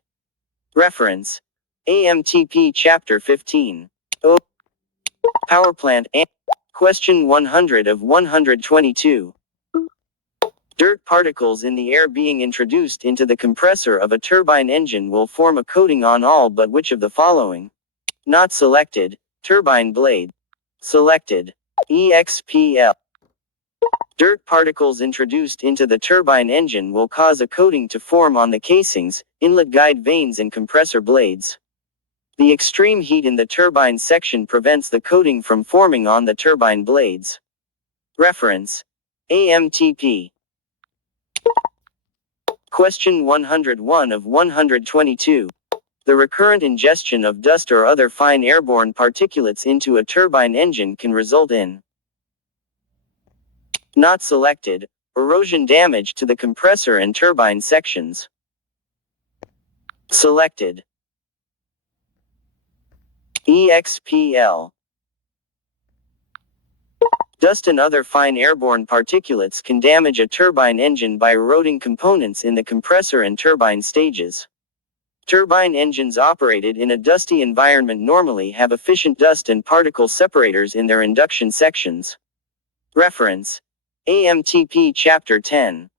Reference: AMTP Chapter 15. O. Powerplant. Question 100 of 122. Dirt particles in the air being introduced into the compressor of a turbine engine will form a coating on all but which of the following? Not selected. Turbine blade. Selected. EXPL. Dirt particles introduced into the turbine engine will cause a coating to form on the casings, inlet guide vanes and compressor blades. The extreme heat in the turbine section prevents the coating from forming on the turbine blades. Reference: AMTP. Question 101 of 122. The recurrent ingestion of dust or other fine airborne particulates into a turbine engine can result in: not selected, erosion damage to the compressor and turbine sections. Selected. EXPL. Dust and other fine airborne particulates can damage a turbine engine by eroding components in the compressor and turbine stages. Turbine engines operated in a dusty environment normally have efficient dust and particle separators in their induction sections. Reference: AMTP Chapter 10.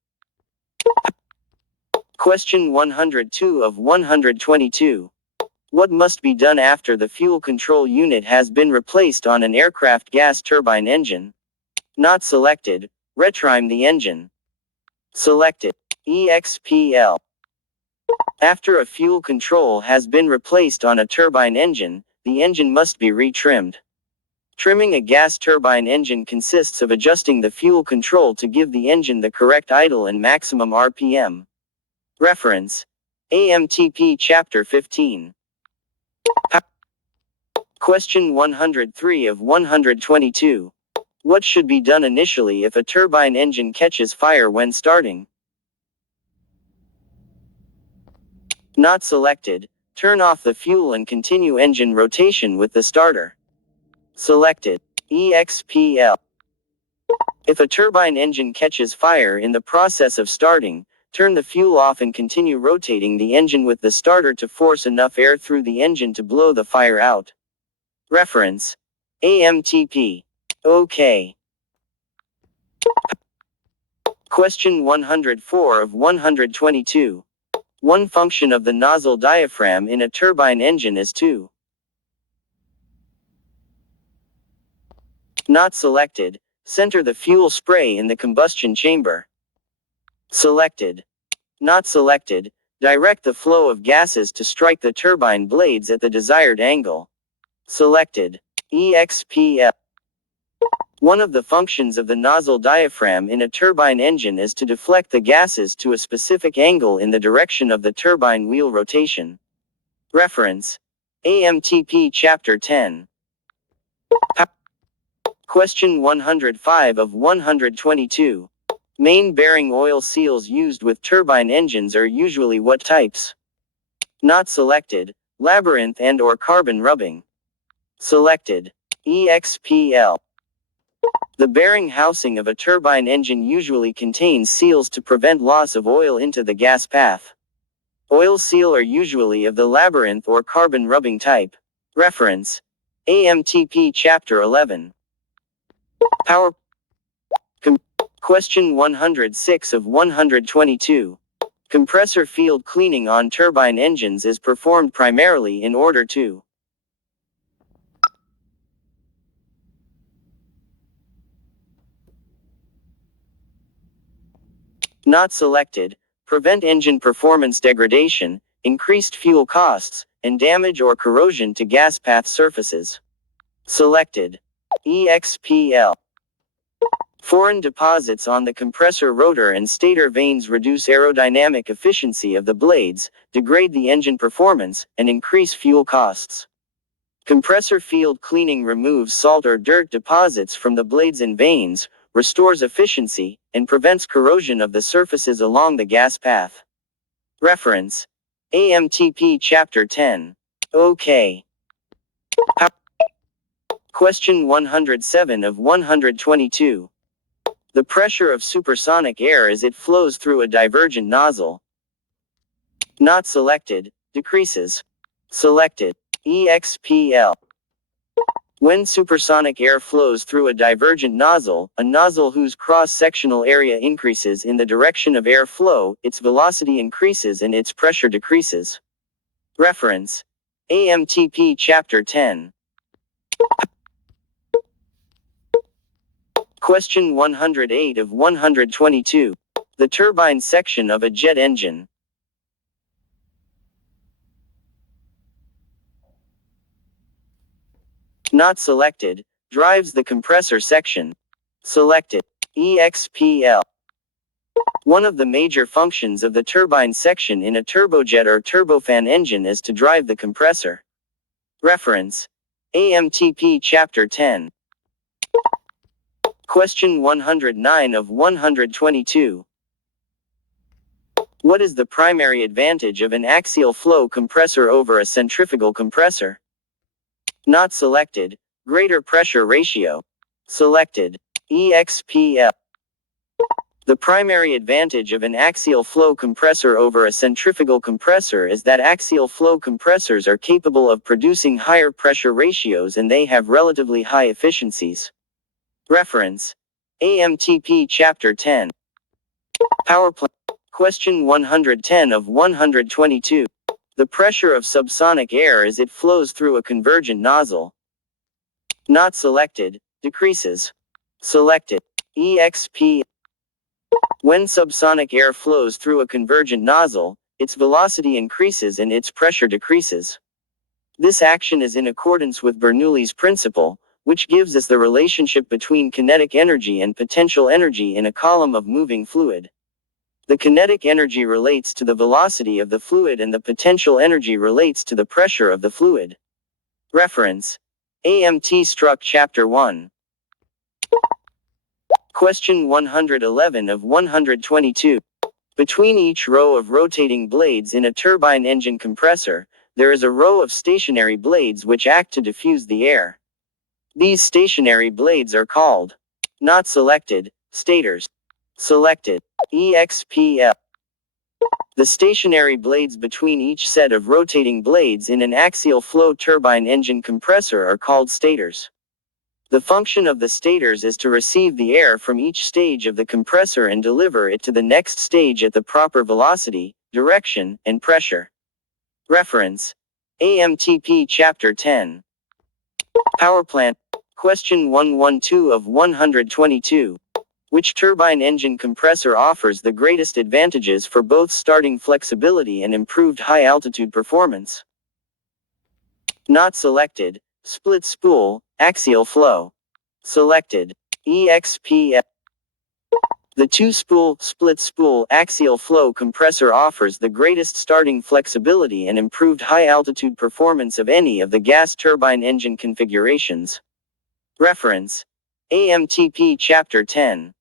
Question 102 of 122. What must be done after the fuel control unit has been replaced on an aircraft gas turbine engine? Not selected. Retrime the engine. Selected. EXPL. After a fuel control has been replaced on a turbine engine, the engine must be retrimmed. Trimming a gas turbine engine consists of adjusting the fuel control to give the engine the correct idle and maximum RPM. Reference: AMTP Chapter 15. Question 103 of 122. What should be done initially if a turbine engine catches fire when starting? Not selected. Turn off the fuel and continue engine rotation with the starter. Selected. EXPL. If a turbine engine catches fire in the process of starting, turn the fuel off and continue rotating the engine with the starter to force enough air through the engine to blow the fire out. Reference: AMTP. OK. Question 104 of 122. One function of the nozzle diaphragm in a turbine engine is to: not selected, center the fuel spray in the combustion chamber. Selected. Not selected, direct the flow of gases to strike the turbine blades at the desired angle. Selected. EXPL. One of the functions of the nozzle diaphragm in a turbine engine is to deflect the gases to a specific angle in the direction of the turbine wheel rotation. Reference: AMTP Chapter 10. Question 105 of 122. Main bearing oil seals used with turbine engines are usually what types? Not selected. Labyrinth and/or carbon rubbing. Selected. EXPL. The bearing housing of a turbine engine usually contains seals to prevent loss of oil into the gas path. Oil seal are usually of the labyrinth or carbon rubbing type. Reference: AMTP Chapter 11. Question 106 of 122. Compressor field cleaning on turbine engines is performed primarily in order to not selected, prevent engine performance degradation, increased fuel costs, and damage or corrosion to gas path surfaces. Selected. EXPL. Foreign deposits on the compressor rotor and stator vanes reduce aerodynamic efficiency of the blades, degrade the engine performance, and increase fuel costs. Compressor field cleaning removes salt or dirt deposits from the blades and vanes, restores efficiency, and prevents corrosion of the surfaces along the gas path. Reference: AMTP Chapter 10. OK. Question 107 of 122. The pressure of supersonic air as it flows through a divergent nozzle. Not selected, decreases. Selected. EXPL. When supersonic air flows through a divergent nozzle, a nozzle whose cross-sectional area increases in the direction of air flow, its velocity increases and its pressure decreases. Reference: AMTP Chapter 10. Question 108 of 122. The turbine section of a jet engine. Not selected, drives the compressor section. Selected. EXPL. One of the major functions of the turbine section in a turbojet or turbofan engine is to drive the compressor. Reference: AMTP Chapter 10. Question 109 of 122. What is the primary advantage of an axial flow compressor over a centrifugal compressor? Not selected, greater pressure ratio. Selected. EXPL. The primary advantage of an axial flow compressor over a centrifugal compressor is that axial flow compressors are capable of producing higher pressure ratios and they have relatively high efficiencies. Reference: AMTP Chapter 10. Powerplant. Question 110 of 122. The pressure of subsonic air as it flows through a convergent nozzle. Not selected, decreases. Selected. EXP. When subsonic air flows through a convergent nozzle, its velocity increases and its pressure decreases. This action is in accordance with Bernoulli's principle, which gives us the relationship between kinetic energy and potential energy in a column of moving fluid. The kinetic energy relates to the velocity of the fluid and the potential energy relates to the pressure of the fluid. Reference: AMT Struck Chapter 1. Question 111 of 122. Between each row of rotating blades in a turbine engine compressor, there is a row of stationary blades which act to diffuse the air. These stationary blades are called not selected, stators. Selected. EXPL. The stationary blades between each set of rotating blades in an axial flow turbine engine compressor are called stators. The function of the stators is to receive the air from each stage of the compressor and deliver it to the next stage at the proper velocity, direction, and pressure. Reference: AMTP Chapter 10. Powerplant. Question 112 of 122. Which turbine engine compressor offers the greatest advantages for both starting flexibility and improved high-altitude performance? Not selected, split spool, axial flow. Selected. EXPL. The two-spool, split spool, axial flow compressor offers the greatest starting flexibility and improved high-altitude performance of any of the gas turbine engine configurations. Reference: AMTP Chapter 10.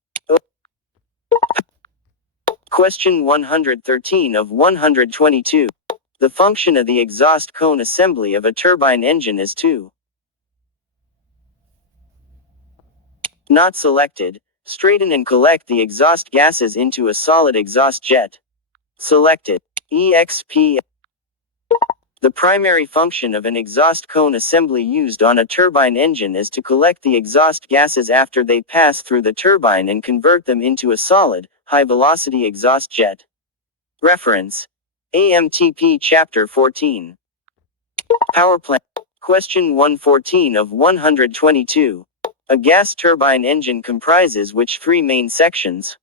Question 113 of 122. The function of the exhaust cone assembly of a turbine engine is to not selected, straighten and collect the exhaust gases into a solid exhaust jet. Selected. EXP. The primary function of an exhaust cone assembly used on a turbine engine is to collect the exhaust gases after they pass through the turbine and convert them into a solid, high-velocity exhaust jet. Reference: AMTP Chapter 14. Powerplant. Question 114 of 122. A gas turbine engine comprises which three main sections?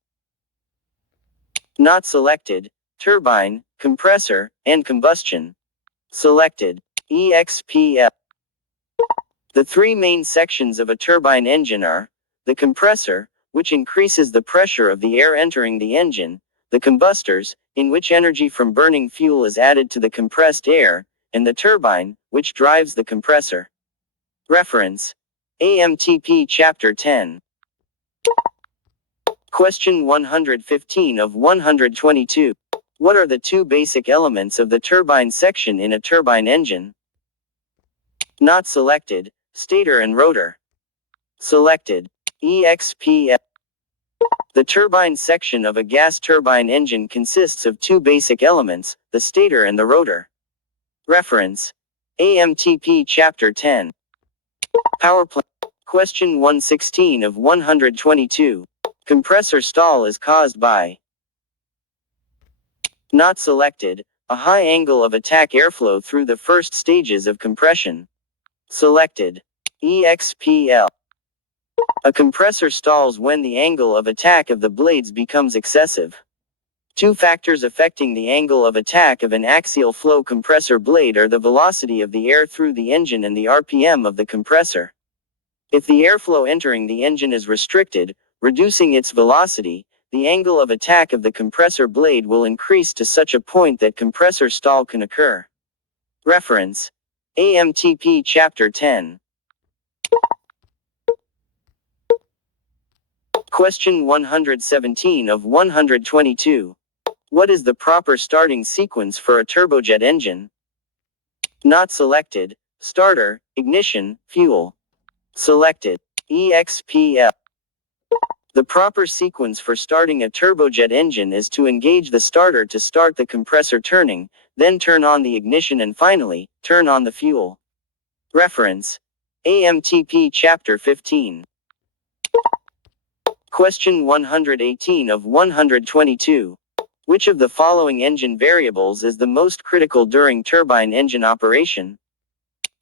Not selected: turbine, compressor, and combustion. Selected: EXPL. The three main sections of a turbine engine are the compressor, which increases the pressure of the air entering the engine, the combustors, in which energy from burning fuel is added to the compressed air, and the turbine, which drives the compressor. Reference: AMTP Chapter 10. Question 115 of 122. What are the two basic elements of the turbine section in a turbine engine? Not selected: stator and rotor. Selected: EXPL. The turbine section of a gas turbine engine consists of two basic elements, the stator and the rotor. Reference: AMTP Chapter 10. Powerplant. Question 116 of 122. Compressor stall is caused by. Not selected: a high angle of attack airflow through the first stages of compression. Selected: EXPL. A compressor stalls when the angle of attack of the blades becomes excessive. Two factors affecting the angle of attack of an axial flow compressor blade are the velocity of the air through the engine and the RPM of the compressor. If the airflow entering the engine is restricted, reducing its velocity, the angle of attack of the compressor blade will increase to such a point that compressor stall can occur. Reference: AMTP Chapter 10. Question 117 of 122. What is the proper starting sequence for a turbojet engine? Not selected: starter, ignition, fuel. Selected: EXPL. The proper sequence for starting a turbojet engine is to engage the starter to start the compressor turning, then turn on the ignition and finally, turn on the fuel. Reference: AMTP Chapter 15. Question 118 of 122. Which of the following engine variables is the most critical during turbine engine operation?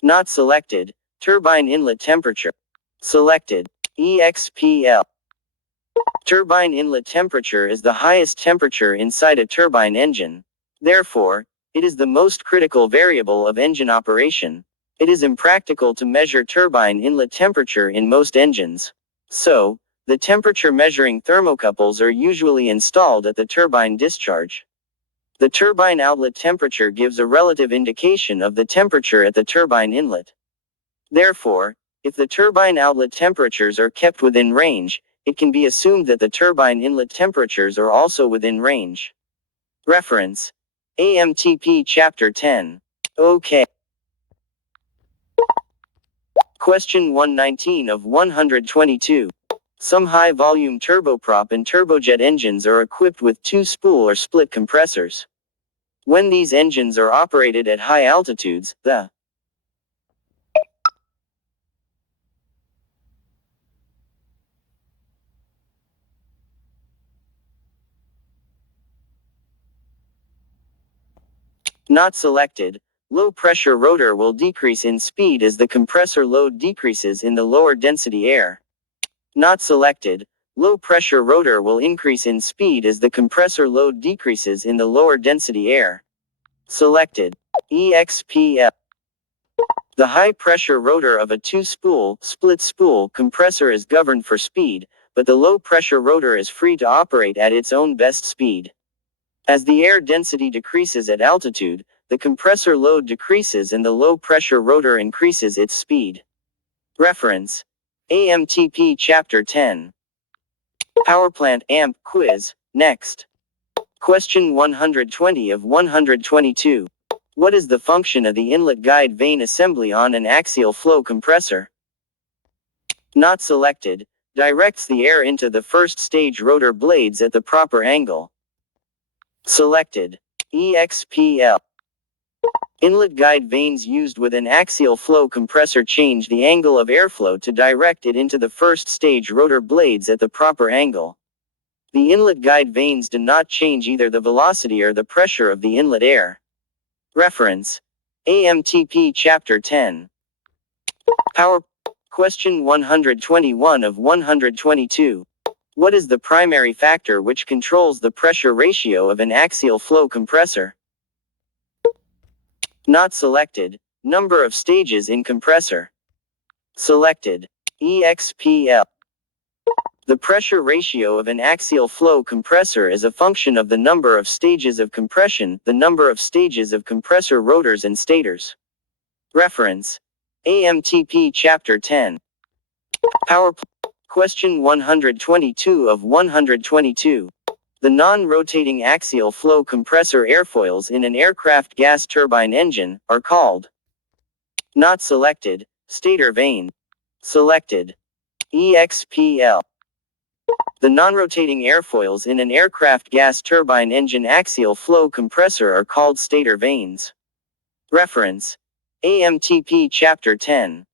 Not selected: turbine inlet temperature. Selected: EXPL. Turbine inlet temperature is the highest temperature inside a turbine engine. Therefore, it is the most critical variable of engine operation. It is impractical to measure turbine inlet temperature in most engines. So, the temperature measuring thermocouples are usually installed at the turbine discharge. The turbine outlet temperature gives a relative indication of the temperature at the turbine inlet. Therefore, if the turbine outlet temperatures are kept within range, it can be assumed that the turbine inlet temperatures are also within range. Reference: AMTP Chapter 10. OK. Question 119 of 122. Some high-volume turboprop and turbojet engines are equipped with two spool or split compressors. When these engines are operated at high altitudes, the not selected: low-pressure rotor will decrease in speed as the compressor load decreases in the lower density air. Not selected: low-pressure rotor will increase in speed as the compressor load decreases in the lower density air. Selected: EXPL. The high-pressure rotor of a two-spool, split-spool compressor is governed for speed, but the low-pressure rotor is free to operate at its own best speed. As the air density decreases at altitude, the compressor load decreases and the low-pressure rotor increases its speed. Reference: AMTP Chapter 10. Powerplant AMP quiz. Next. Question 120 of 122. What is the function of the inlet guide vane assembly on an axial flow compressor? Not selected: directs the air into the first stage rotor blades at the proper angle. Selected: EXPL. Inlet guide vanes used with an axial flow compressor change the angle of airflow to direct it into the first stage rotor blades at the proper angle. The inlet guide vanes do not change either the velocity or the pressure of the inlet air. Reference: AMTP Chapter 10. Power. Question 121 of 122. What is the primary factor which controls the pressure ratio of an axial flow compressor? Not selected. Number of stages in compressor. Selected. EXPL. The pressure ratio of an axial flow compressor is a function of the number of stages of compression, the number of stages of compressor rotors and stators. Reference: AMTP Chapter 10. Power. Question 122 of 122. The non-rotating axial flow compressor airfoils in an aircraft gas turbine engine are called. Not selected. Stator vane. Selected. EXPL. The non-rotating airfoils in an aircraft gas turbine engine axial flow compressor are called stator vanes. Reference: AMTP Chapter 10.